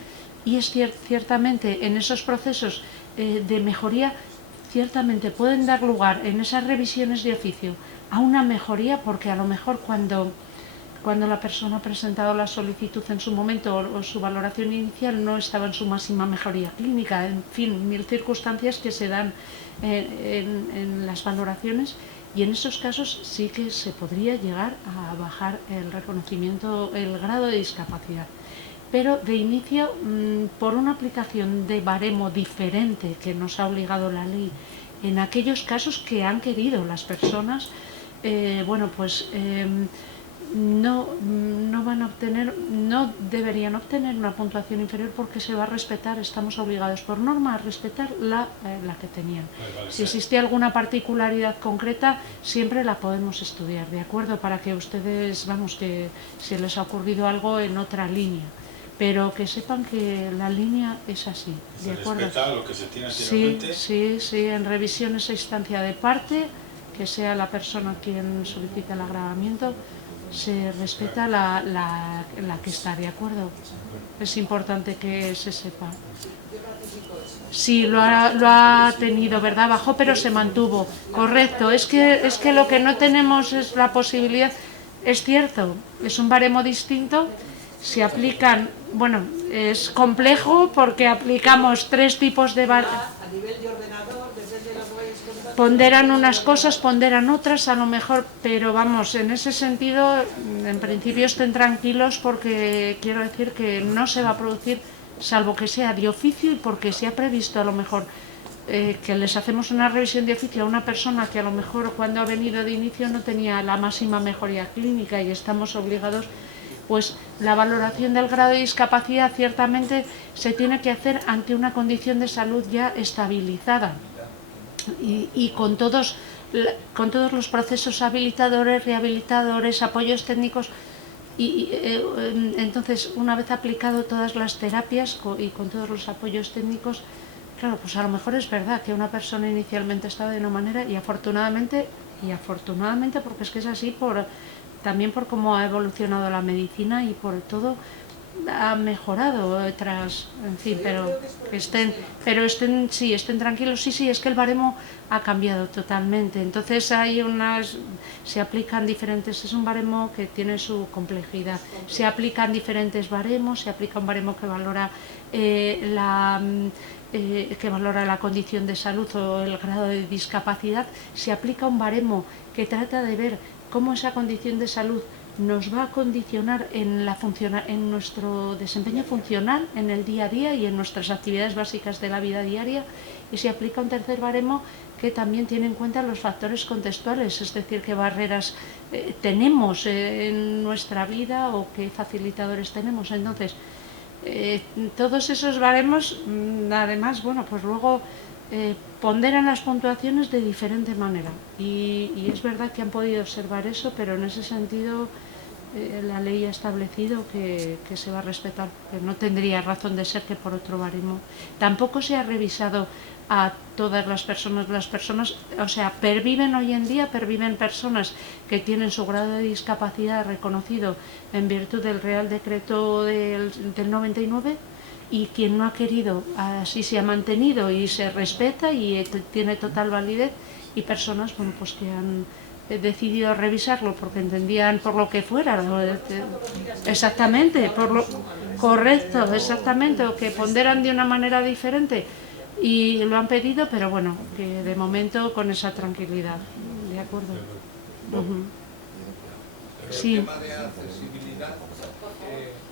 Y es ciertamente en esos procesos de mejoría, ciertamente pueden dar lugar en esas revisiones de oficio a una mejoría, porque a lo mejor cuando la persona ha presentado la solicitud en su momento o su valoración inicial no estaba en su máxima mejoría clínica, en fin, mil circunstancias que se dan en las valoraciones, y en esos casos sí que se podría llegar a bajar el reconocimiento, el grado de discapacidad. Pero de inicio, por una aplicación de baremo diferente que nos ha obligado la ley, en aquellos casos que han querido las personas, no van a obtener, no deberían obtener una puntuación inferior, porque se va a respetar, estamos obligados por norma a respetar la que tenían. Si existe alguna particularidad concreta, siempre la podemos estudiar, ¿de acuerdo? Para que ustedes, que si les ha ocurrido algo en otra línea, pero que sepan que la línea es así, ¿de acuerdo? ¿Se respeta lo que se tiene anteriormente? Sí, en revisiones a instancia de parte, que sea la persona quien solicita el agravamiento, se respeta la que está, ¿de acuerdo? Es importante que se sepa. Sí, lo ha tenido, ¿verdad? Bajó, pero se mantuvo. Correcto. Es que lo que no tenemos es la posibilidad. Es cierto, es un baremo distinto. Se aplican, es complejo porque aplicamos 3 tipos de baremos. Ponderan unas cosas, ponderan otras, a lo mejor, pero en ese sentido, en principio estén tranquilos, porque quiero decir que no se va a producir, salvo que sea de oficio y porque se ha previsto a lo mejor que les hacemos una revisión de oficio a una persona que a lo mejor cuando ha venido de inicio no tenía la máxima mejoría clínica y estamos obligados, pues la valoración del grado de discapacidad ciertamente se tiene que hacer ante una condición de salud ya estabilizada y con todos los procesos habilitadores, rehabilitadores, apoyos técnicos. Entonces, una vez aplicado todas las terapias y con todos los apoyos técnicos, claro, pues a lo mejor es verdad que una persona inicialmente estaba de una manera y afortunadamente porque es que es así, también por cómo ha evolucionado la medicina y por todo, ha mejorado en fin, pero estén tranquilos, sí, es que el baremo ha cambiado totalmente, entonces se aplican diferentes, es un baremo que tiene su complejidad, se aplican diferentes baremos, se aplica un baremo que valora la condición de salud o el grado de discapacidad, se aplica un baremo que trata de ver cómo esa condición de salud nos va a condicionar en nuestro desempeño funcional en el día a día y en nuestras actividades básicas de la vida diaria, y se aplica un tercer baremo que también tiene en cuenta los factores contextuales, es decir, qué barreras tenemos en nuestra vida o qué facilitadores tenemos. Entonces, todos esos baremos, además, bueno, pues luego ponderan las puntuaciones de diferente manera y es verdad que han podido observar eso, pero en ese sentido la ley ha establecido que se va a respetar, que no tendría razón de ser que por otro baremo. Tampoco se ha revisado a todas las personas, o sea, perviven personas que tienen su grado de discapacidad reconocido en virtud del Real Decreto del 99, y quien no ha querido, así se ha mantenido y se respeta y tiene total validez, y personas, bueno, pues que han decidido revisarlo porque entendían por lo que fuera, exactamente, correcto, exactamente, o que ponderan de una manera diferente y lo han pedido, pero bueno, que de momento con esa tranquilidad, ¿de acuerdo? Sí. El tema de accesibilidad,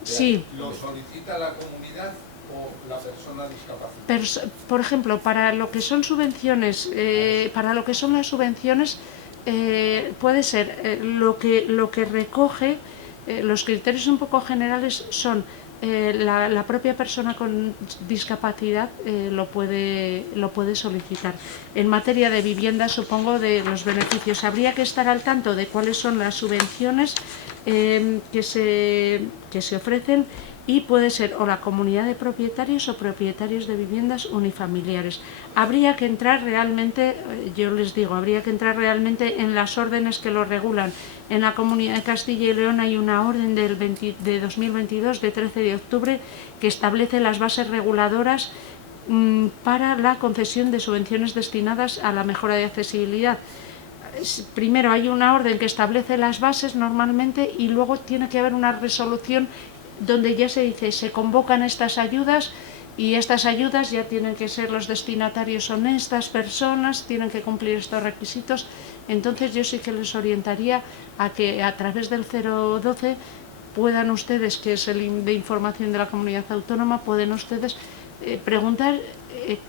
Sí. ¿lo solicita la comunidad o la persona discapacitada? Por ejemplo, para lo que son subvenciones, las subvenciones, puede ser lo que recoge, los criterios un poco generales son la propia persona con discapacidad lo puede solicitar. En materia de vivienda, supongo, de los beneficios, habría que estar al tanto de cuáles son las subvenciones que se ofrecen, y puede ser o la comunidad de propietarios o propietarios de viviendas unifamiliares. Habría que entrar realmente, yo les digo, en las órdenes que lo regulan. En la Comunidad de Castilla y León hay una orden de 2022, de 13 de octubre, que establece las bases reguladoras para la concesión de subvenciones destinadas a la mejora de accesibilidad. Primero hay una orden que establece las bases normalmente, y luego tiene que haber una resolución donde ya se dice, se convocan estas ayudas, y estas ayudas ya tienen que ser, los destinatarios son estas personas, tienen que cumplir estos requisitos. Entonces yo sí que les orientaría a que a través del 012 puedan ustedes, que es el de información de la comunidad autónoma, pueden ustedes preguntar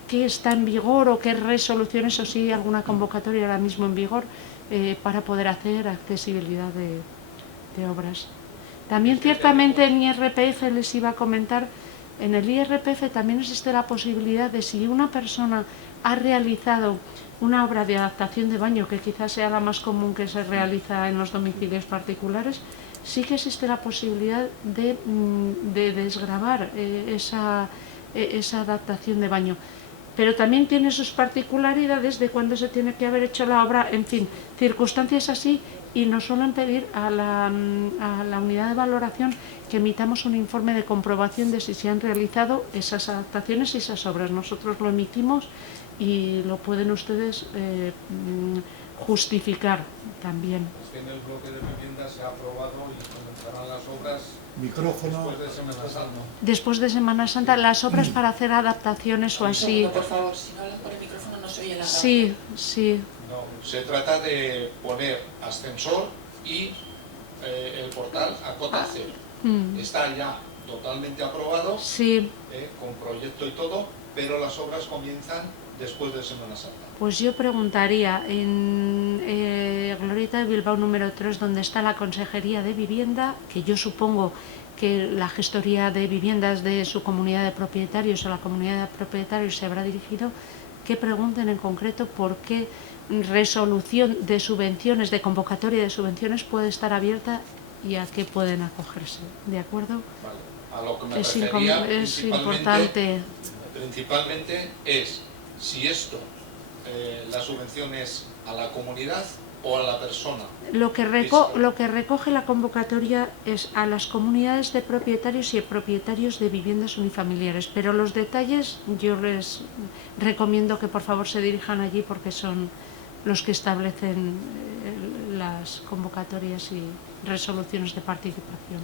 qué está en vigor o qué resoluciones, o si hay alguna convocatoria ahora mismo en vigor para poder hacer accesibilidad de obras. También ciertamente en IRPF les iba a comentar, en el IRPF también existe la posibilidad de, si una persona ha realizado una obra de adaptación de baño, que quizás sea la más común que se realiza en los domicilios particulares, sí que existe la posibilidad de desgravar esa adaptación de baño. Pero también tiene sus particularidades de cuándo se tiene que haber hecho la obra, en fin, circunstancias así, y nos suelen pedir a la unidad de valoración que emitamos un informe de comprobación de si se han realizado esas adaptaciones y esas obras. Nosotros lo emitimos y lo pueden ustedes justificar también. Es que en el bloque de vivienda se ha aprobado y comenzarán las obras Micrófono. después de Semana Santa. Después de Semana Santa, las obras para hacer adaptaciones o así. Por favor, si no hablan por el micrófono no se oye la Sí, sí. No, se trata de poner ascensor y el portal a cota cero. Está ya totalmente aprobado, Sí. con proyecto y todo, pero las obras comienzan después de Semana Santa. Pues yo preguntaría, en Glorieta de Bilbao número 3, donde está la Consejería de Vivienda, que yo supongo que la gestoría de viviendas de su comunidad de propietarios o la comunidad de propietarios se habrá dirigido, que pregunten en concreto por qué resolución de subvenciones, de convocatoria de subvenciones puede estar abierta y a qué pueden acogerse, ¿de acuerdo? Vale. A lo que me Es refería importante. principalmente es si esto, la subvención es a la comunidad o a la persona. Lo que recoge la convocatoria es a las comunidades de propietarios y propietarios de viviendas unifamiliares, pero los detalles yo les recomiendo que por favor se dirijan allí porque son los que establecen las convocatorias y resoluciones de participación.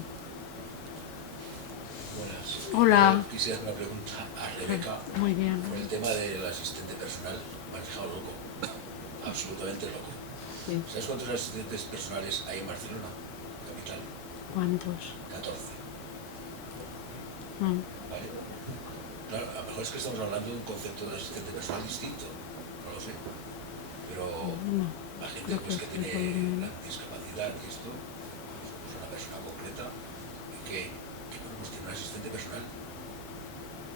Buenas. Hola. Quisiera hacer una pregunta a Rebeca. Muy bien. Por el tema del asistente personal, me ha dejado loco, absolutamente loco. Sí. ¿Sabes cuántos asistentes personales hay en Barcelona, capital? ¿Cuántos? 14. ¿Vale? Claro, a lo mejor es que estamos hablando de un concepto de asistente personal distinto, no lo sé. Pero No. la gente pues, que tiene la discapacidad y esto, pues una persona concreta que pues, tiene un asistente personal.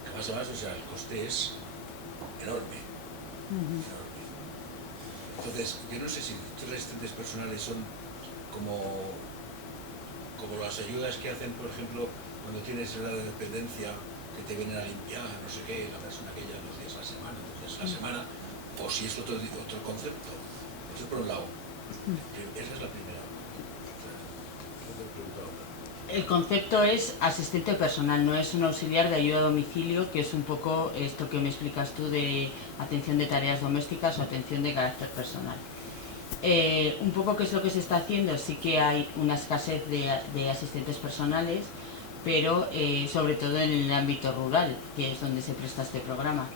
Que más o menos, o sea, el coste es enorme. Enorme. Entonces, yo no sé si estos asistentes personales son como las ayudas que hacen, por ejemplo, cuando tienes edad de dependencia, que te vienen a limpiar, no sé qué, la persona que ya 2 días a la semana, 2 días a la semana, o si es otro concepto. Eso es por un lado. Esa es la primera. El concepto es asistente personal, no es un auxiliar de ayuda a domicilio, que es un poco esto que me explicas tú de atención de tareas domésticas o atención de carácter personal. Un poco qué es lo que se está haciendo, sí que hay una escasez de asistentes personales, pero sobre todo en el ámbito rural, que es donde se presta este programa.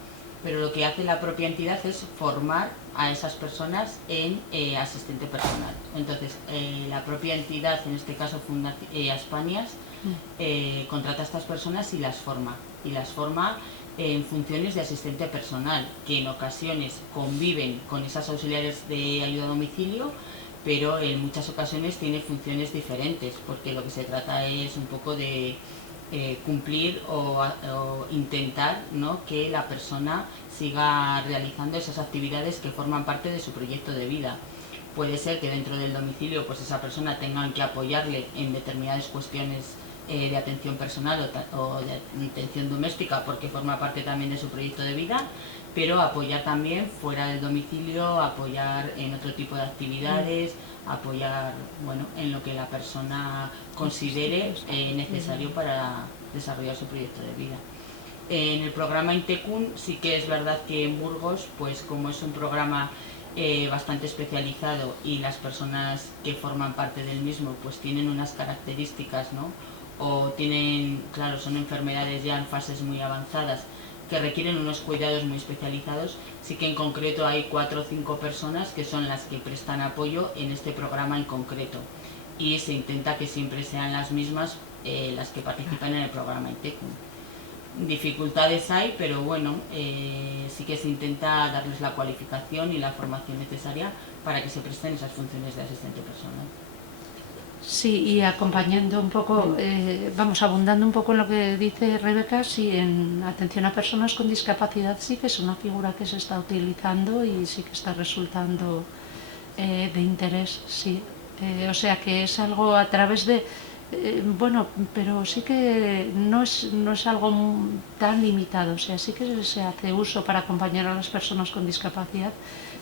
Pero lo que hace la propia entidad es formar a esas personas en asistente personal. Entonces, la propia entidad, en este caso Aspanias, contrata a estas personas y las forma. Y las forma en funciones de asistente personal, que en ocasiones conviven con esas auxiliares de ayuda a domicilio, pero en muchas ocasiones tiene funciones diferentes, porque lo que se trata es un poco de cumplir o intentar, ¿no?, que la persona siga realizando esas actividades que forman parte de su proyecto de vida. Puede ser que dentro del domicilio pues esa persona tenga que apoyarle en determinadas cuestiones de atención personal o de atención doméstica porque forma parte también de su proyecto de vida, pero apoyar también fuera del domicilio, apoyar en otro tipo de actividades, apoyar, bueno, en lo que la persona considere necesario para desarrollar su proyecto de vida. En el programa Intecun sí que es verdad que en Burgos, pues como es un programa bastante especializado y las personas que forman parte del mismo pues tienen unas características, ¿no?, o tienen, claro, son enfermedades ya en fases muy avanzadas que requieren unos cuidados muy especializados, sí que en concreto hay 4 o 5 personas que son las que prestan apoyo en este programa en concreto y se intenta que siempre sean las mismas las que participan en el programa Intecun. Dificultades hay, pero bueno, sí que se intenta darles la cualificación y la formación necesaria para que se presten esas funciones de asistente personal. Sí, y acompañando un poco, vamos, abundando un poco en lo que dice Rebeca, sí, en atención a personas con discapacidad sí que es una figura que se está utilizando y sí que está resultando de interés, sí. O sea que es algo a través de, bueno, pero sí que no es algo tan limitado, o sea, sí que se hace uso para acompañar a las personas con discapacidad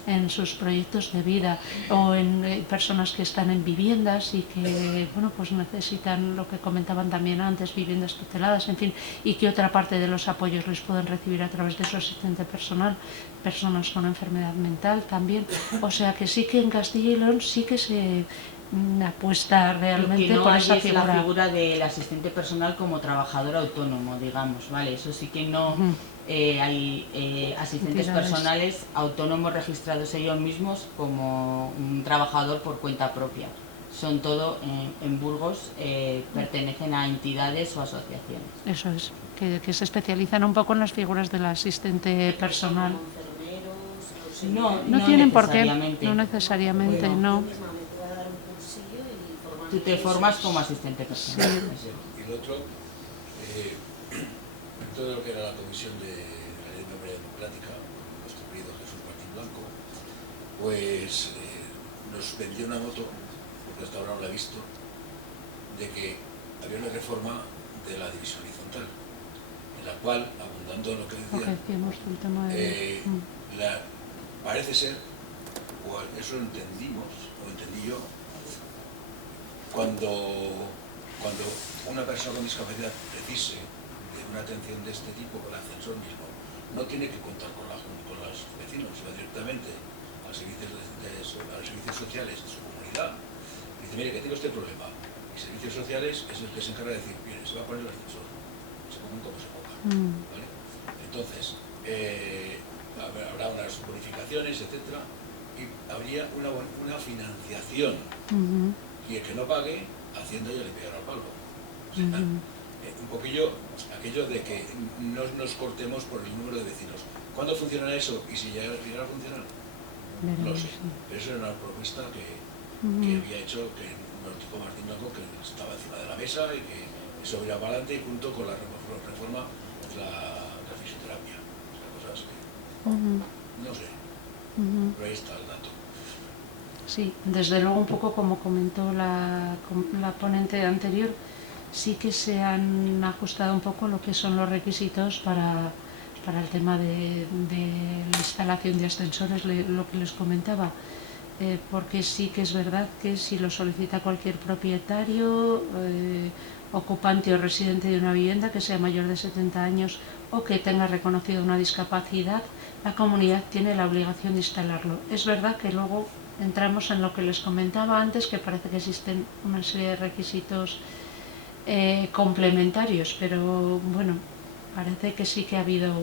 en sus proyectos de vida o en personas que están en viviendas y que, bueno, pues necesitan lo que comentaban también antes, viviendas tuteladas, en fin, y que otra parte de los apoyos les pueden recibir a través de su asistente personal, personas con enfermedad mental también, o sea que sí que en Castilla y León sí que se apuesta realmente por esa figura. La figura del asistente personal como trabajador autónomo, digamos, ¿vale? Eso sí que no... hay asistentes personales autónomos registrados ellos mismos como un trabajador por cuenta propia. son todo en Burgos, pertenecen a entidades o asociaciones. Eso es, que se especializan un poco en las figuras del asistente personal. No tienen por qué, no necesariamente, no. Tú te formas como asistente personal. Sí. Y el otro, en todo lo que era la comisión de la Ley de Memoria Democrática, nuestro querido Jesús Martín Blanco, pues nos vendió una moto, porque hasta ahora no la he visto, de que había una reforma de la división horizontal, en la cual, abundando en lo que decía, parece ser, o eso lo entendimos, o entendí yo, cuando una persona con discapacidad precise de una atención de este tipo, con el ascensor mismo, no tiene que contar con los vecinos, va directamente a los servicios sociales de su comunidad. Y dice, mire, que tengo este problema. Y servicios sociales es el que se encarga de decir, mire, se va a poner el ascensor, se pongan como se pongan. ¿Vale? Entonces, habrá unas bonificaciones, etcétera, y habría una financiación. Y el que no pague, Hacienda ya le pegará al palo. O sea, un poquillo aquello de que no nos cortemos por el número de vecinos. ¿Cuándo funcionará eso? ¿Y si llegará a funcionar? No lo sé. Pero eso era una propuesta que había hecho, que nos dijo Martín Blanco, que estaba encima de la mesa y que eso irá para adelante junto con la reforma de la fisioterapia. O sea, cosas que no sé. Pero ahí está el dato. Sí, desde luego un poco como comentó la ponente anterior, sí que se han ajustado un poco lo que son los requisitos para el tema de la instalación de ascensores, lo que les comentaba, porque sí que es verdad que si lo solicita cualquier propietario, ocupante o residente de una vivienda que sea mayor de 70 años o que tenga reconocida una discapacidad, la comunidad tiene la obligación de instalarlo. Es verdad que luego entramos en lo que les comentaba antes, que parece que existen una serie de requisitos complementarios, pero bueno, parece que sí que ha habido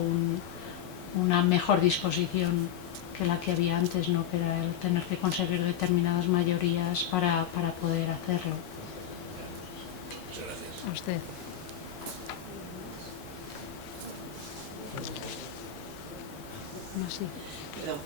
una mejor disposición que la que había antes, ¿no? Que era el tener que conseguir determinadas mayorías para poder hacerlo. Muchas gracias. A usted. Así. Perdón.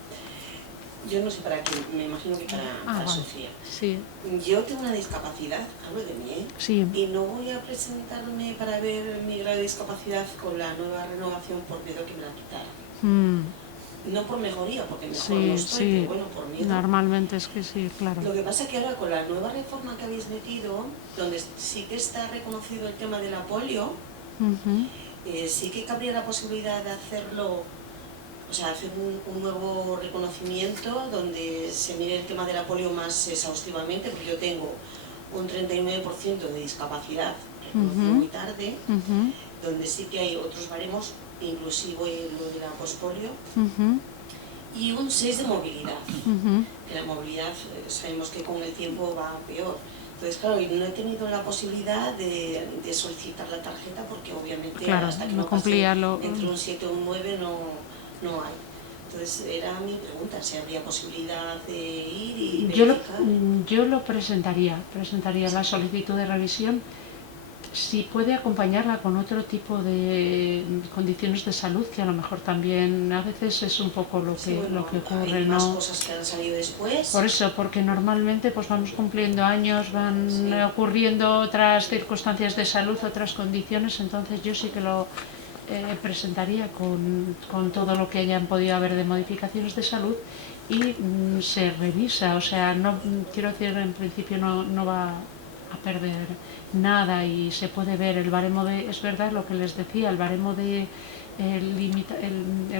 Yo no sé para quién, me imagino que para vale. Sofía. Sí. Yo tengo una discapacidad, hablo de mí, Sí. y no voy a presentarme para ver mi grado de discapacidad con la nueva renovación por miedo que me la quitaran. No por mejoría, porque mejor no estoy, pero bueno, por miedo. Normalmente es que sí, claro. Lo que pasa es que ahora con la nueva reforma que habéis metido, donde sí que está reconocido el tema de la polio, sí que cabría la posibilidad de hacerlo, o sea, hacer un nuevo reconocimiento donde se mire el tema de la polio más exhaustivamente, porque yo tengo un 39% de discapacidad, reconocido muy tarde, donde sí que hay otros baremos, inclusive lo de la pospolio, y un 6 de movilidad, que la movilidad sabemos que con el tiempo va peor. Entonces, claro, no he tenido la posibilidad de solicitar la tarjeta porque obviamente hasta que no pase entre un 7 o un 9 no hay. Entonces, era mi pregunta, si habría posibilidad de ir y verificar. Yo lo presentaría la solicitud de revisión, si puede acompañarla con otro tipo de condiciones de salud, que a lo mejor también a veces es un poco lo que ocurre, hay ¿no? más cosas que han salido después. Por eso, porque normalmente pues vamos cumpliendo años, van ocurriendo otras circunstancias de salud, otras condiciones, entonces yo sí que lo presentaría con todo lo que hayan podido haber de modificaciones de salud y se revisa, o sea, no quiero decir, en principio no va a perder nada y se puede ver el baremo es verdad lo que les decía, el baremo el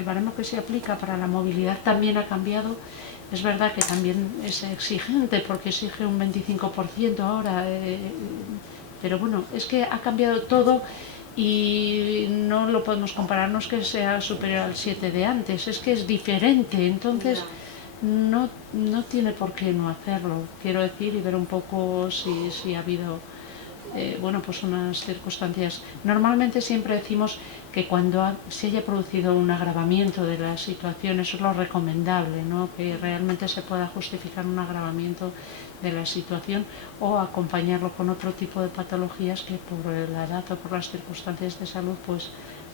baremo que se aplica para la movilidad también ha cambiado. Es verdad que también es exigente porque exige un 25% ahora, pero bueno, es que ha cambiado todo y no lo podemos comparar, no es que sea superior al 7 de antes, es que es diferente, entonces no tiene por qué no hacerlo, quiero decir, y ver un poco si ha habido bueno, pues unas circunstancias. Normalmente siempre decimos que cuando se haya producido un agravamiento de la situación, eso es lo recomendable, ¿no? Que realmente se pueda justificar un agravamiento de la situación o acompañarlo con otro tipo de patologías que por la edad o por las circunstancias de salud pues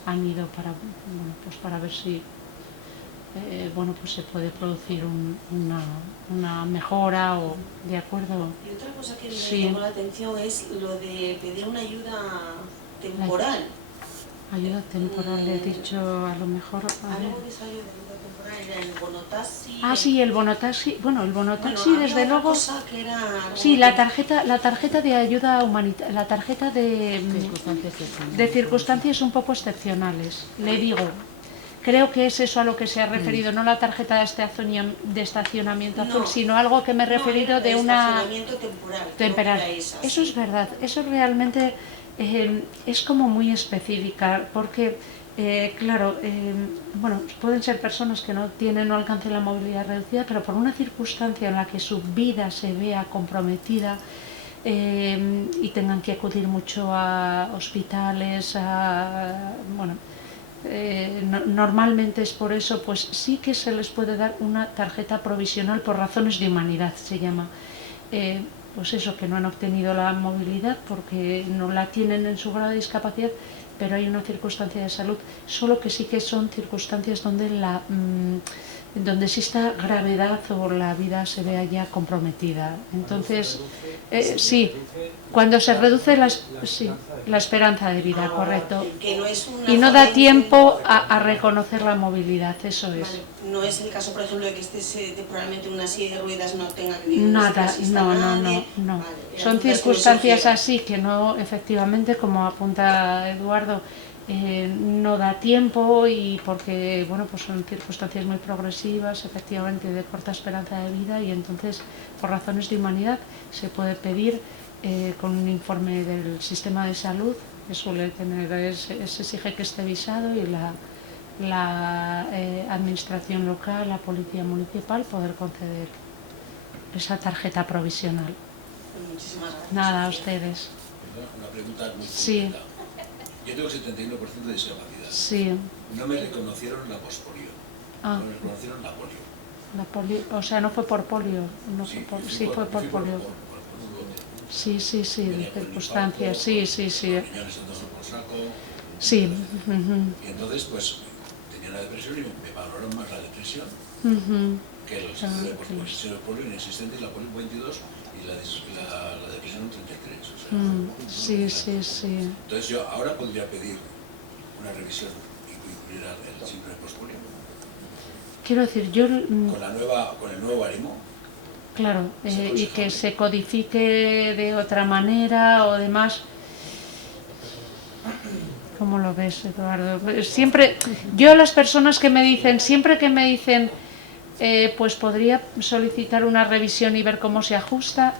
han ido para ver si pues se puede producir una mejora o de acuerdo. Y otra cosa que Sí. me llamó la atención es lo de pedir una ayuda temporal. Ayuda temporal, le he dicho a lo mejor. Algo de esa ayuda temporal era el bonotaxi. Ah, sí, el bonotaxi. Bueno, el bonotaxi Bueno, desde había otra luego. cosa que era algo Sí, la tarjeta de ayuda humanitaria, la tarjeta de circunstancias un poco excepcionales. Le digo, creo que es eso a lo que se ha referido, no la tarjeta de estacionamiento azul, sino algo que me he referido no, de una estacionamiento temporal. temporal. No era esa, Eso es verdad, eso realmente es como muy específica, porque claro, pueden ser personas que no alcancen la movilidad reducida, pero por una circunstancia en la que su vida se vea comprometida y tengan que acudir mucho a hospitales, normalmente es por eso, pues sí que se les puede dar una tarjeta provisional por razones de humanidad, se llama. Pues eso, que no han obtenido la movilidad porque no la tienen en su grado de discapacidad, pero hay una circunstancia de salud, solo que sí que son circunstancias donde exista gravedad o la vida se vea ya comprometida. Entonces, sí, cuando se reduce la esperanza de vida, correcto, y no da tiempo a reconocer la movilidad, eso es. Vale. No es el caso, por ejemplo, de que estés temporalmente en una silla de ruedas, no tenga que Nada, no. Vale, Son circunstancias así que no, efectivamente, como apunta Eduardo, no da tiempo y porque pues son circunstancias muy progresivas, efectivamente de corta esperanza de vida, y entonces por razones de humanidad se puede pedir con un informe del sistema de salud, que suele tener, se exige que esté visado, y la administración local, la policía municipal, poder conceder esa tarjeta provisional. Muchísimas gracias. Nada, a ustedes. Una pregunta muy Sí. concreta. Yo tengo 71% de discapacidad. Sí. No me reconocieron la pospolio. Ah. No me reconocieron la polio. La polio, o sea, no fue por polio, no Sí, fue por, yo sí fui fue por polio. por un lote. Sí, de Venía con circunstancias, infarto, sí. Los riñones entonces por saco. Sí. Y entonces, pues, tenía la depresión y me valoraron más la depresión que el sistema de polio inexistente, la polio 22 y la depresión 33. O sea, Sí. Entonces yo ahora podría pedir una revisión y incluir el síndrome postpolio. Quiero decir, yo... Con el nuevo baremo. Claro, y que se codifique de otra manera o demás. ¿Cómo lo ves, Eduardo? Siempre, yo a las personas que me dicen, siempre que me dicen, pues podría solicitar una revisión y ver cómo se ajusta,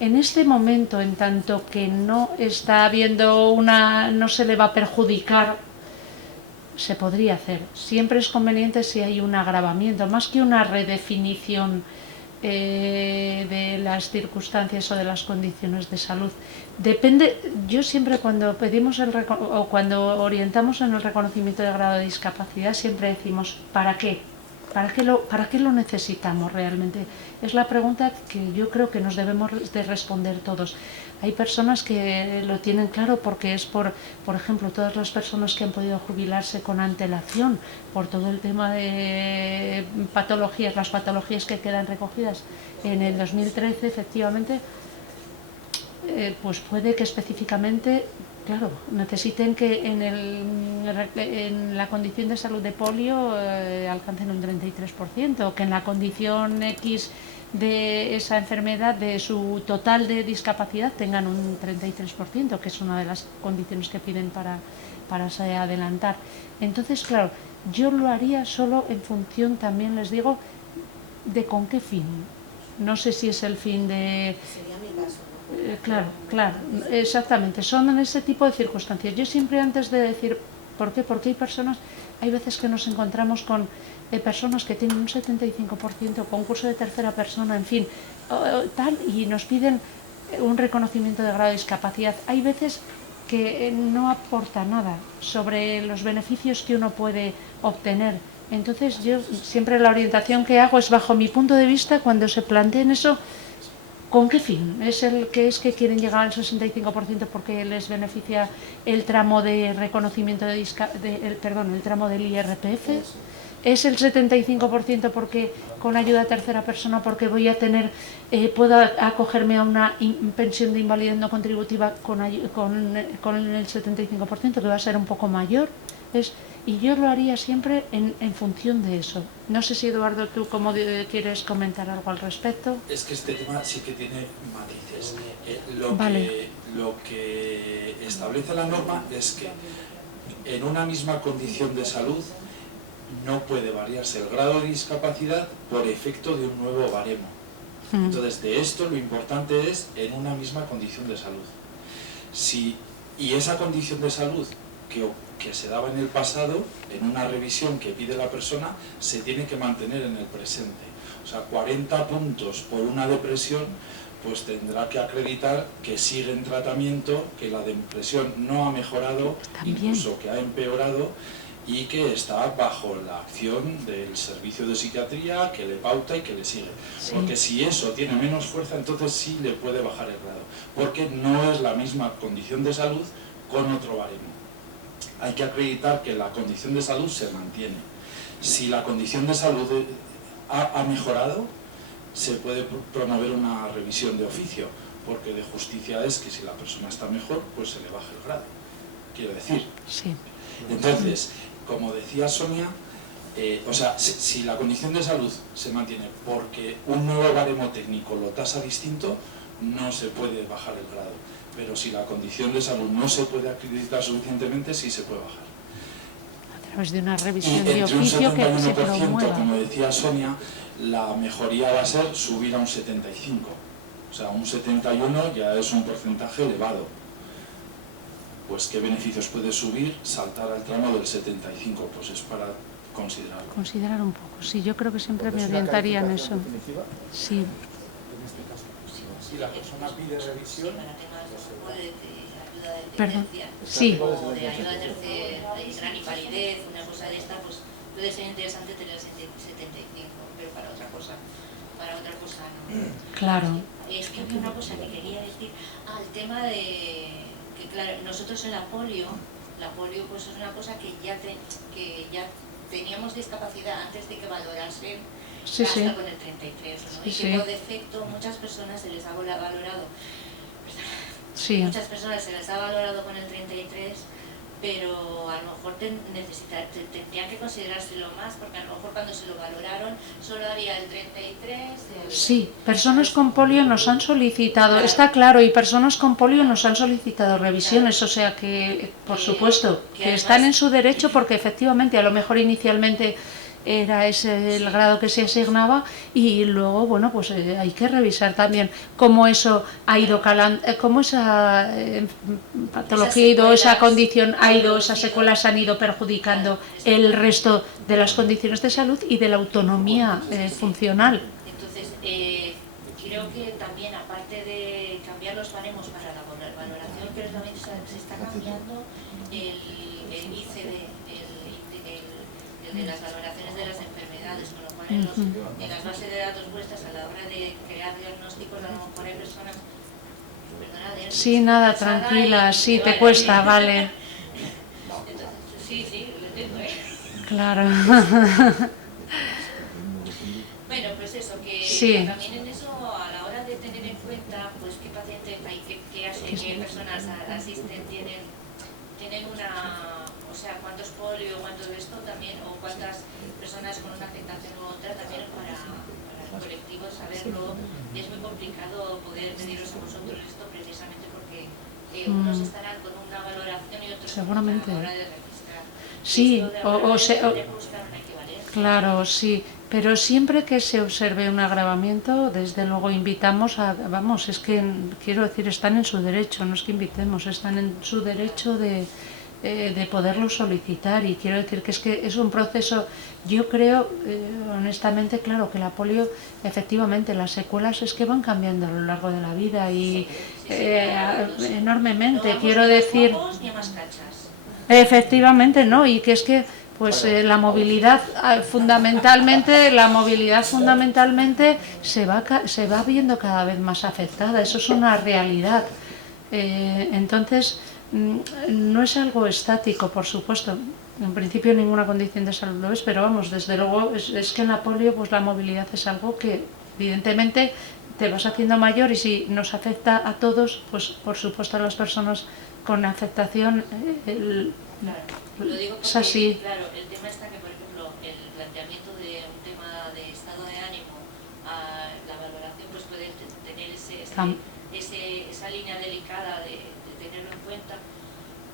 en este momento, en tanto que no está habiendo no se le va a perjudicar, se podría hacer. Siempre es conveniente si hay un agravamiento, más que una redefinición de las circunstancias o de las condiciones de salud. Depende, yo siempre cuando pedimos o cuando orientamos en el reconocimiento de grado de discapacidad, siempre decimos ¿para qué? ¿Para qué lo necesitamos realmente? Es la pregunta que yo creo que nos debemos de responder todos. Hay personas que lo tienen claro porque es por ejemplo, todas las personas que han podido jubilarse con antelación por todo el tema de patologías, las patologías que quedan recogidas en el 2013, efectivamente, pues puede que específicamente, claro, necesiten que en la condición de salud de polio alcancen un 33%, que en la condición X de esa enfermedad, de su total de discapacidad, tengan un 33%, que es una de las condiciones que piden para adelantar. Entonces, claro, yo lo haría solo en función, también les digo, de con qué fin. No sé si es el fin de... Sería mi caso. Claro, exactamente, son en ese tipo de circunstancias. Yo siempre, antes de decir por qué, porque hay veces que nos encontramos con personas que tienen un 75%, concurso de tercera persona, en fin, tal, y nos piden un reconocimiento de grado de discapacidad. Hay veces que no aporta nada sobre los beneficios que uno puede obtener. Entonces yo siempre la orientación que hago es bajo mi punto de vista cuando se planteen eso, ¿con qué fin? ¿Es que quieren llegar al 65% porque les beneficia el tramo de reconocimiento el tramo del IRPF? ¿Es el 75% porque con ayuda de tercera persona porque voy a tener, puedo acogerme a una pensión de invalidez no contributiva con el 75%, que va a ser un poco mayor? Y yo lo haría siempre en función de eso. No sé si, Eduardo, tú quieres comentar algo al respecto. Es que este tema sí que tiene matices. Lo que establece la norma es que en una misma condición de salud no puede variarse el grado de discapacidad por efecto de un nuevo baremo. Entonces, de esto lo importante es en una misma condición de salud. Y esa condición de salud que se daba en el pasado, en una revisión que pide la persona, se tiene que mantener en el presente. O sea, 40 puntos por una depresión, pues tendrá que acreditar que sigue en tratamiento, que la depresión no ha mejorado, incluso que ha empeorado, y que está bajo la acción del servicio de psiquiatría, que le pauta y que le sigue. Sí. Porque si eso tiene menos fuerza, entonces sí le puede bajar el grado, porque no es la misma condición de salud con otro baremo. Hay que acreditar que la condición de salud se mantiene. Si la condición de salud ha mejorado, se puede promover una revisión de oficio, porque de justicia es que si la persona está mejor, pues se le baja el grado. Quiero decir. Sí. Entonces, como decía Sonia, si la condición de salud se mantiene porque un nuevo baremo técnico lo tasa distinto, no se puede bajar el grado. Pero si la condición de salud no se puede acreditar suficientemente, sí se puede bajar. A través de una revisión de oficio que se promueva. Como decía Sonia, la mejoría va a ser subir a un 75. O sea, un 71 ya es un porcentaje elevado. Pues ¿qué beneficios puede subir? Saltar al tramo del 75, pues es para considerarlo. Considerar un poco, sí, yo creo que siempre me orientaría en eso. Sí. Si la persona pide revisión, perdón, sí. O de ayuda de gran invalidez, una cosa de esta, pues puede ser interesante tener el 75, pero para otra cosa no. Claro. Es que una cosa que quería decir, el tema de que claro, nosotros en la polio pues es una cosa que ya teníamos discapacidad antes de que valorase hasta con el 33, ¿no? Y que por defecto muchas personas se les ha valorado, muchas personas se les ha valorado con el 33, pero a lo mejor tendrían que considerárselo más, porque a lo mejor cuando se lo valoraron solo había el 33. Sí, personas con polio nos han solicitado, está claro, y personas con polio nos han solicitado revisiones, o sea que, por supuesto, que están en su derecho, porque efectivamente a lo mejor inicialmente era ese el grado que se asignaba, y luego, bueno, pues hay que revisar también cómo eso ha ido calando, cómo esa patología ha ido, esa condición ha ido, esas secuelas han ido perjudicando el resto de las condiciones de salud y de la autonomía funcional. Entonces, creo que también, aparte de cambiar los baremos para la valoración, creo que también se está cambiando el índice de las valoraciones de las enfermedades, con lo cual en las bases de datos vuestras a la hora de crear diagnósticos a lo mejor hay personas, perdona, sí, nada, tranquila, sí, te cuesta, vale. Entonces, sí, lo entiendo, Claro. Bueno, pues eso, que también en eso, a la hora de tener en cuenta pues qué pacientes hay, qué personas asisten, tienen una... O sea, cuántos polio, cuánto de esto también, o cuántas personas con una afectación u otra también para el colectivo saberlo. Y es muy complicado poder pediros a vosotros esto precisamente porque unos estarán con una valoración y otros seguramente a la hora de registrar. Sí, claro, sí, pero siempre que se observe un agravamiento, desde luego invitamos a, vamos, es que quiero decir, están en su derecho, no es que invitemos, están en su derecho de de poderlo solicitar, y quiero decir que es un proceso, yo creo, honestamente, claro, que la polio, efectivamente, las secuelas es que van cambiando a lo largo de la vida y enormemente, No quiero vamos decir, ni más guapos ni más cachas. efectivamente, ¿no? Y que es que pues la movilidad fundamentalmente se va viendo cada vez más afectada, eso es una realidad. Entonces, no es algo estático, por supuesto, en principio ninguna condición de salud lo es, pero vamos, desde luego es que en la polio pues la movilidad es algo que evidentemente te vas haciendo mayor, y si nos afecta a todos, pues por supuesto a las personas con afectación Lo digo es porque, así. claro, el tema está que, por ejemplo, el planteamiento de un tema de estado de ánimo a la valoración pues puede tener esa línea delicada de tenerlo en cuenta,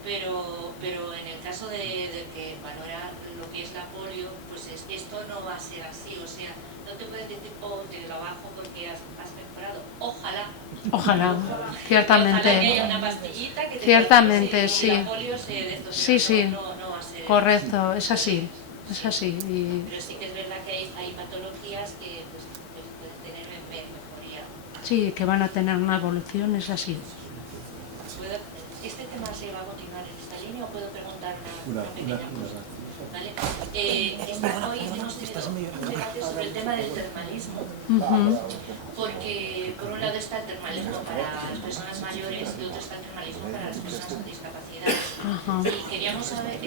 pero en el caso de que valora lo que es la polio, pues esto no va a ser así, o sea, no te puedes decir, oh, te lo bajo porque has mejorado, ojalá, ciertamente. Ojalá que haya una pastillita que te Ciertamente, si sí. la polio se de esto, Sí, no va a ser correcto, es así. Pero sí que es verdad que hay patologías que pues pueden tener mejoría. Sí, que van a tener una evolución, es así. ¿Este tema se va a continuar en esta línea o puedo preguntar una pequeña cosa? ¿Vale? Hoy hemos tenido un debate sobre el tema del termalismo, porque por un lado está el termalismo para las personas mayores y otro está el termalismo para las personas con discapacidad. Y queríamos saber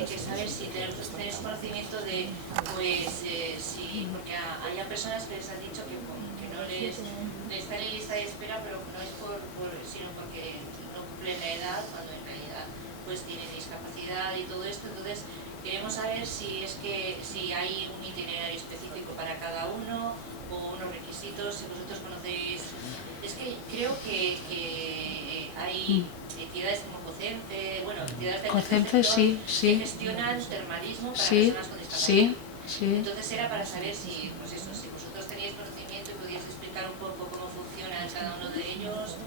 si tenéis conocimiento de, pues, porque hay personas que les han dicho que no les están en lista de espera, pero no es sino porque no cumplen la edad, cuando en realidad pues tienen discapacidad y todo esto. Entonces queremos saber si hay un itinerario específico para cada uno o unos requisitos, si vosotros conocéis. Es que creo que hay entidades como COCENFE, entidades del COCENFE, sector sí. que gestionan termalismo para personas con discapacidad. Sí. Entonces era para saber si vosotros teníais conocimiento y podíais explicar un poco cómo funciona cada uno de ellos.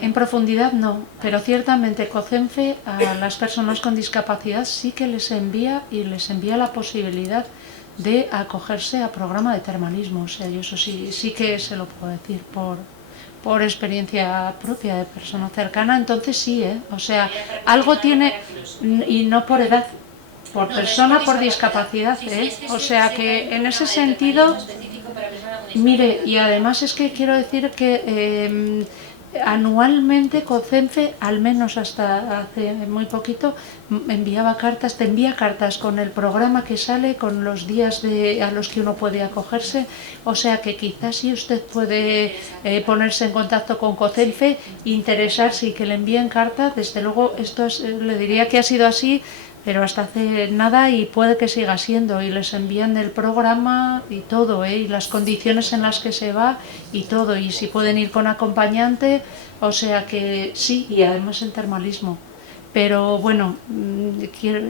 En profundidad no, pero ciertamente COCENFE a las personas con discapacidad sí que les envía la posibilidad de acogerse a programa de termalismo. O sea, yo eso sí que se lo puedo decir por experiencia propia de persona cercana. Entonces sí, o sea, algo tiene, y no por edad, por persona, por discapacidad, o sea que en ese sentido, mire, y además es que quiero decir que anualmente COCENFE, al menos hasta hace muy poquito, te envía cartas con el programa que sale, con los días a los que uno puede acogerse, o sea que quizás si usted puede ponerse en contacto con COCENFE, interesarse y que le envíen carta, desde luego le diría que ha sido así, pero hasta hace nada, y puede que siga siendo, y les envían el programa y todo, y las condiciones en las que se va y todo, y si pueden ir con acompañante, o sea que sí, y además en termalismo. Pero bueno,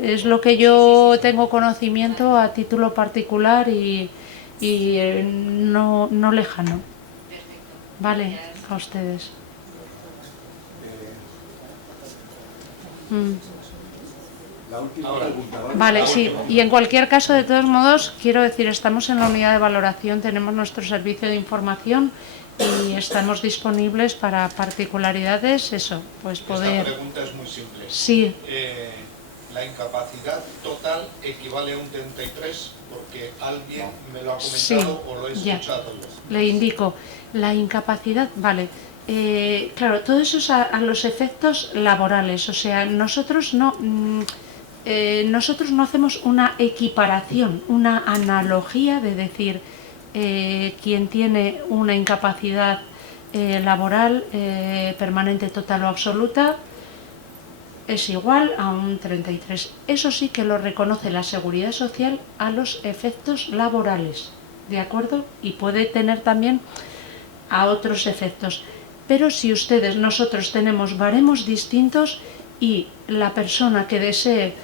es lo que yo tengo conocimiento a título particular y no lejano. Vale, a ustedes. La última pregunta, ¿vale? Vale, sí, y en cualquier caso, de todos modos, quiero decir, estamos en la unidad de valoración, tenemos nuestro servicio de información y estamos disponibles para particularidades, pues poder... Esta pregunta es muy simple. Sí. ¿La incapacidad total equivale a un 33? Porque alguien me lo ha comentado o lo he escuchado. Le indico, la incapacidad, vale... claro, todo eso es a los efectos laborales, o sea, nosotros no hacemos una equiparación, una analogía de decir quien tiene una incapacidad laboral permanente, total o absoluta es igual a un 33. Eso sí que lo reconoce la Seguridad Social a los efectos laborales, ¿de acuerdo? Y puede tener también a otros efectos. Pero si nosotros tenemos baremos distintos y la persona que desee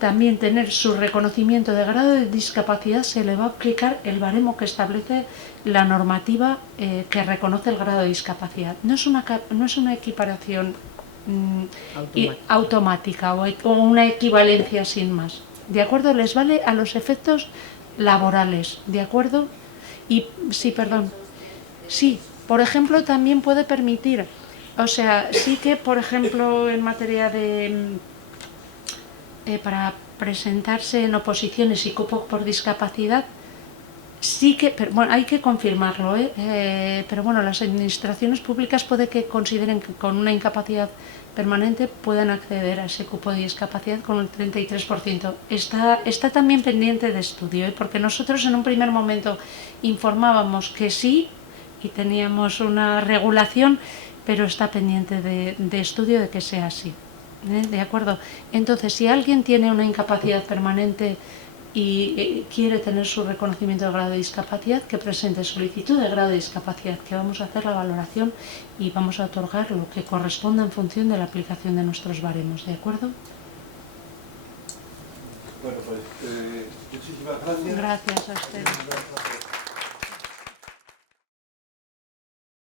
también tener su reconocimiento de grado de discapacidad, se le va a aplicar el baremo que establece la normativa que reconoce el grado de discapacidad. No es una equiparación automática o una equivalencia sin más. ¿De acuerdo? Les vale a los efectos laborales, ¿de acuerdo? Y sí, perdón. Sí, por ejemplo, también puede permitir, o sea, sí que, por ejemplo, en materia de para presentarse en oposiciones y cupo por discapacidad, sí que, pero bueno, hay que confirmarlo, pero bueno, las administraciones públicas puede que consideren que con una incapacidad permanente puedan acceder a ese cupo de discapacidad con el 33%. Está también pendiente de estudio, porque nosotros en un primer momento informábamos que sí y teníamos una regulación, pero está pendiente de estudio de que sea así. ¿De acuerdo? Entonces, si alguien tiene una incapacidad permanente y quiere tener su reconocimiento de grado de discapacidad, que presente solicitud de grado de discapacidad, que vamos a hacer la valoración y vamos a otorgar lo que corresponda en función de la aplicación de nuestros baremos, ¿de acuerdo? Bueno, pues muchísimas gracias. Gracias a ustedes.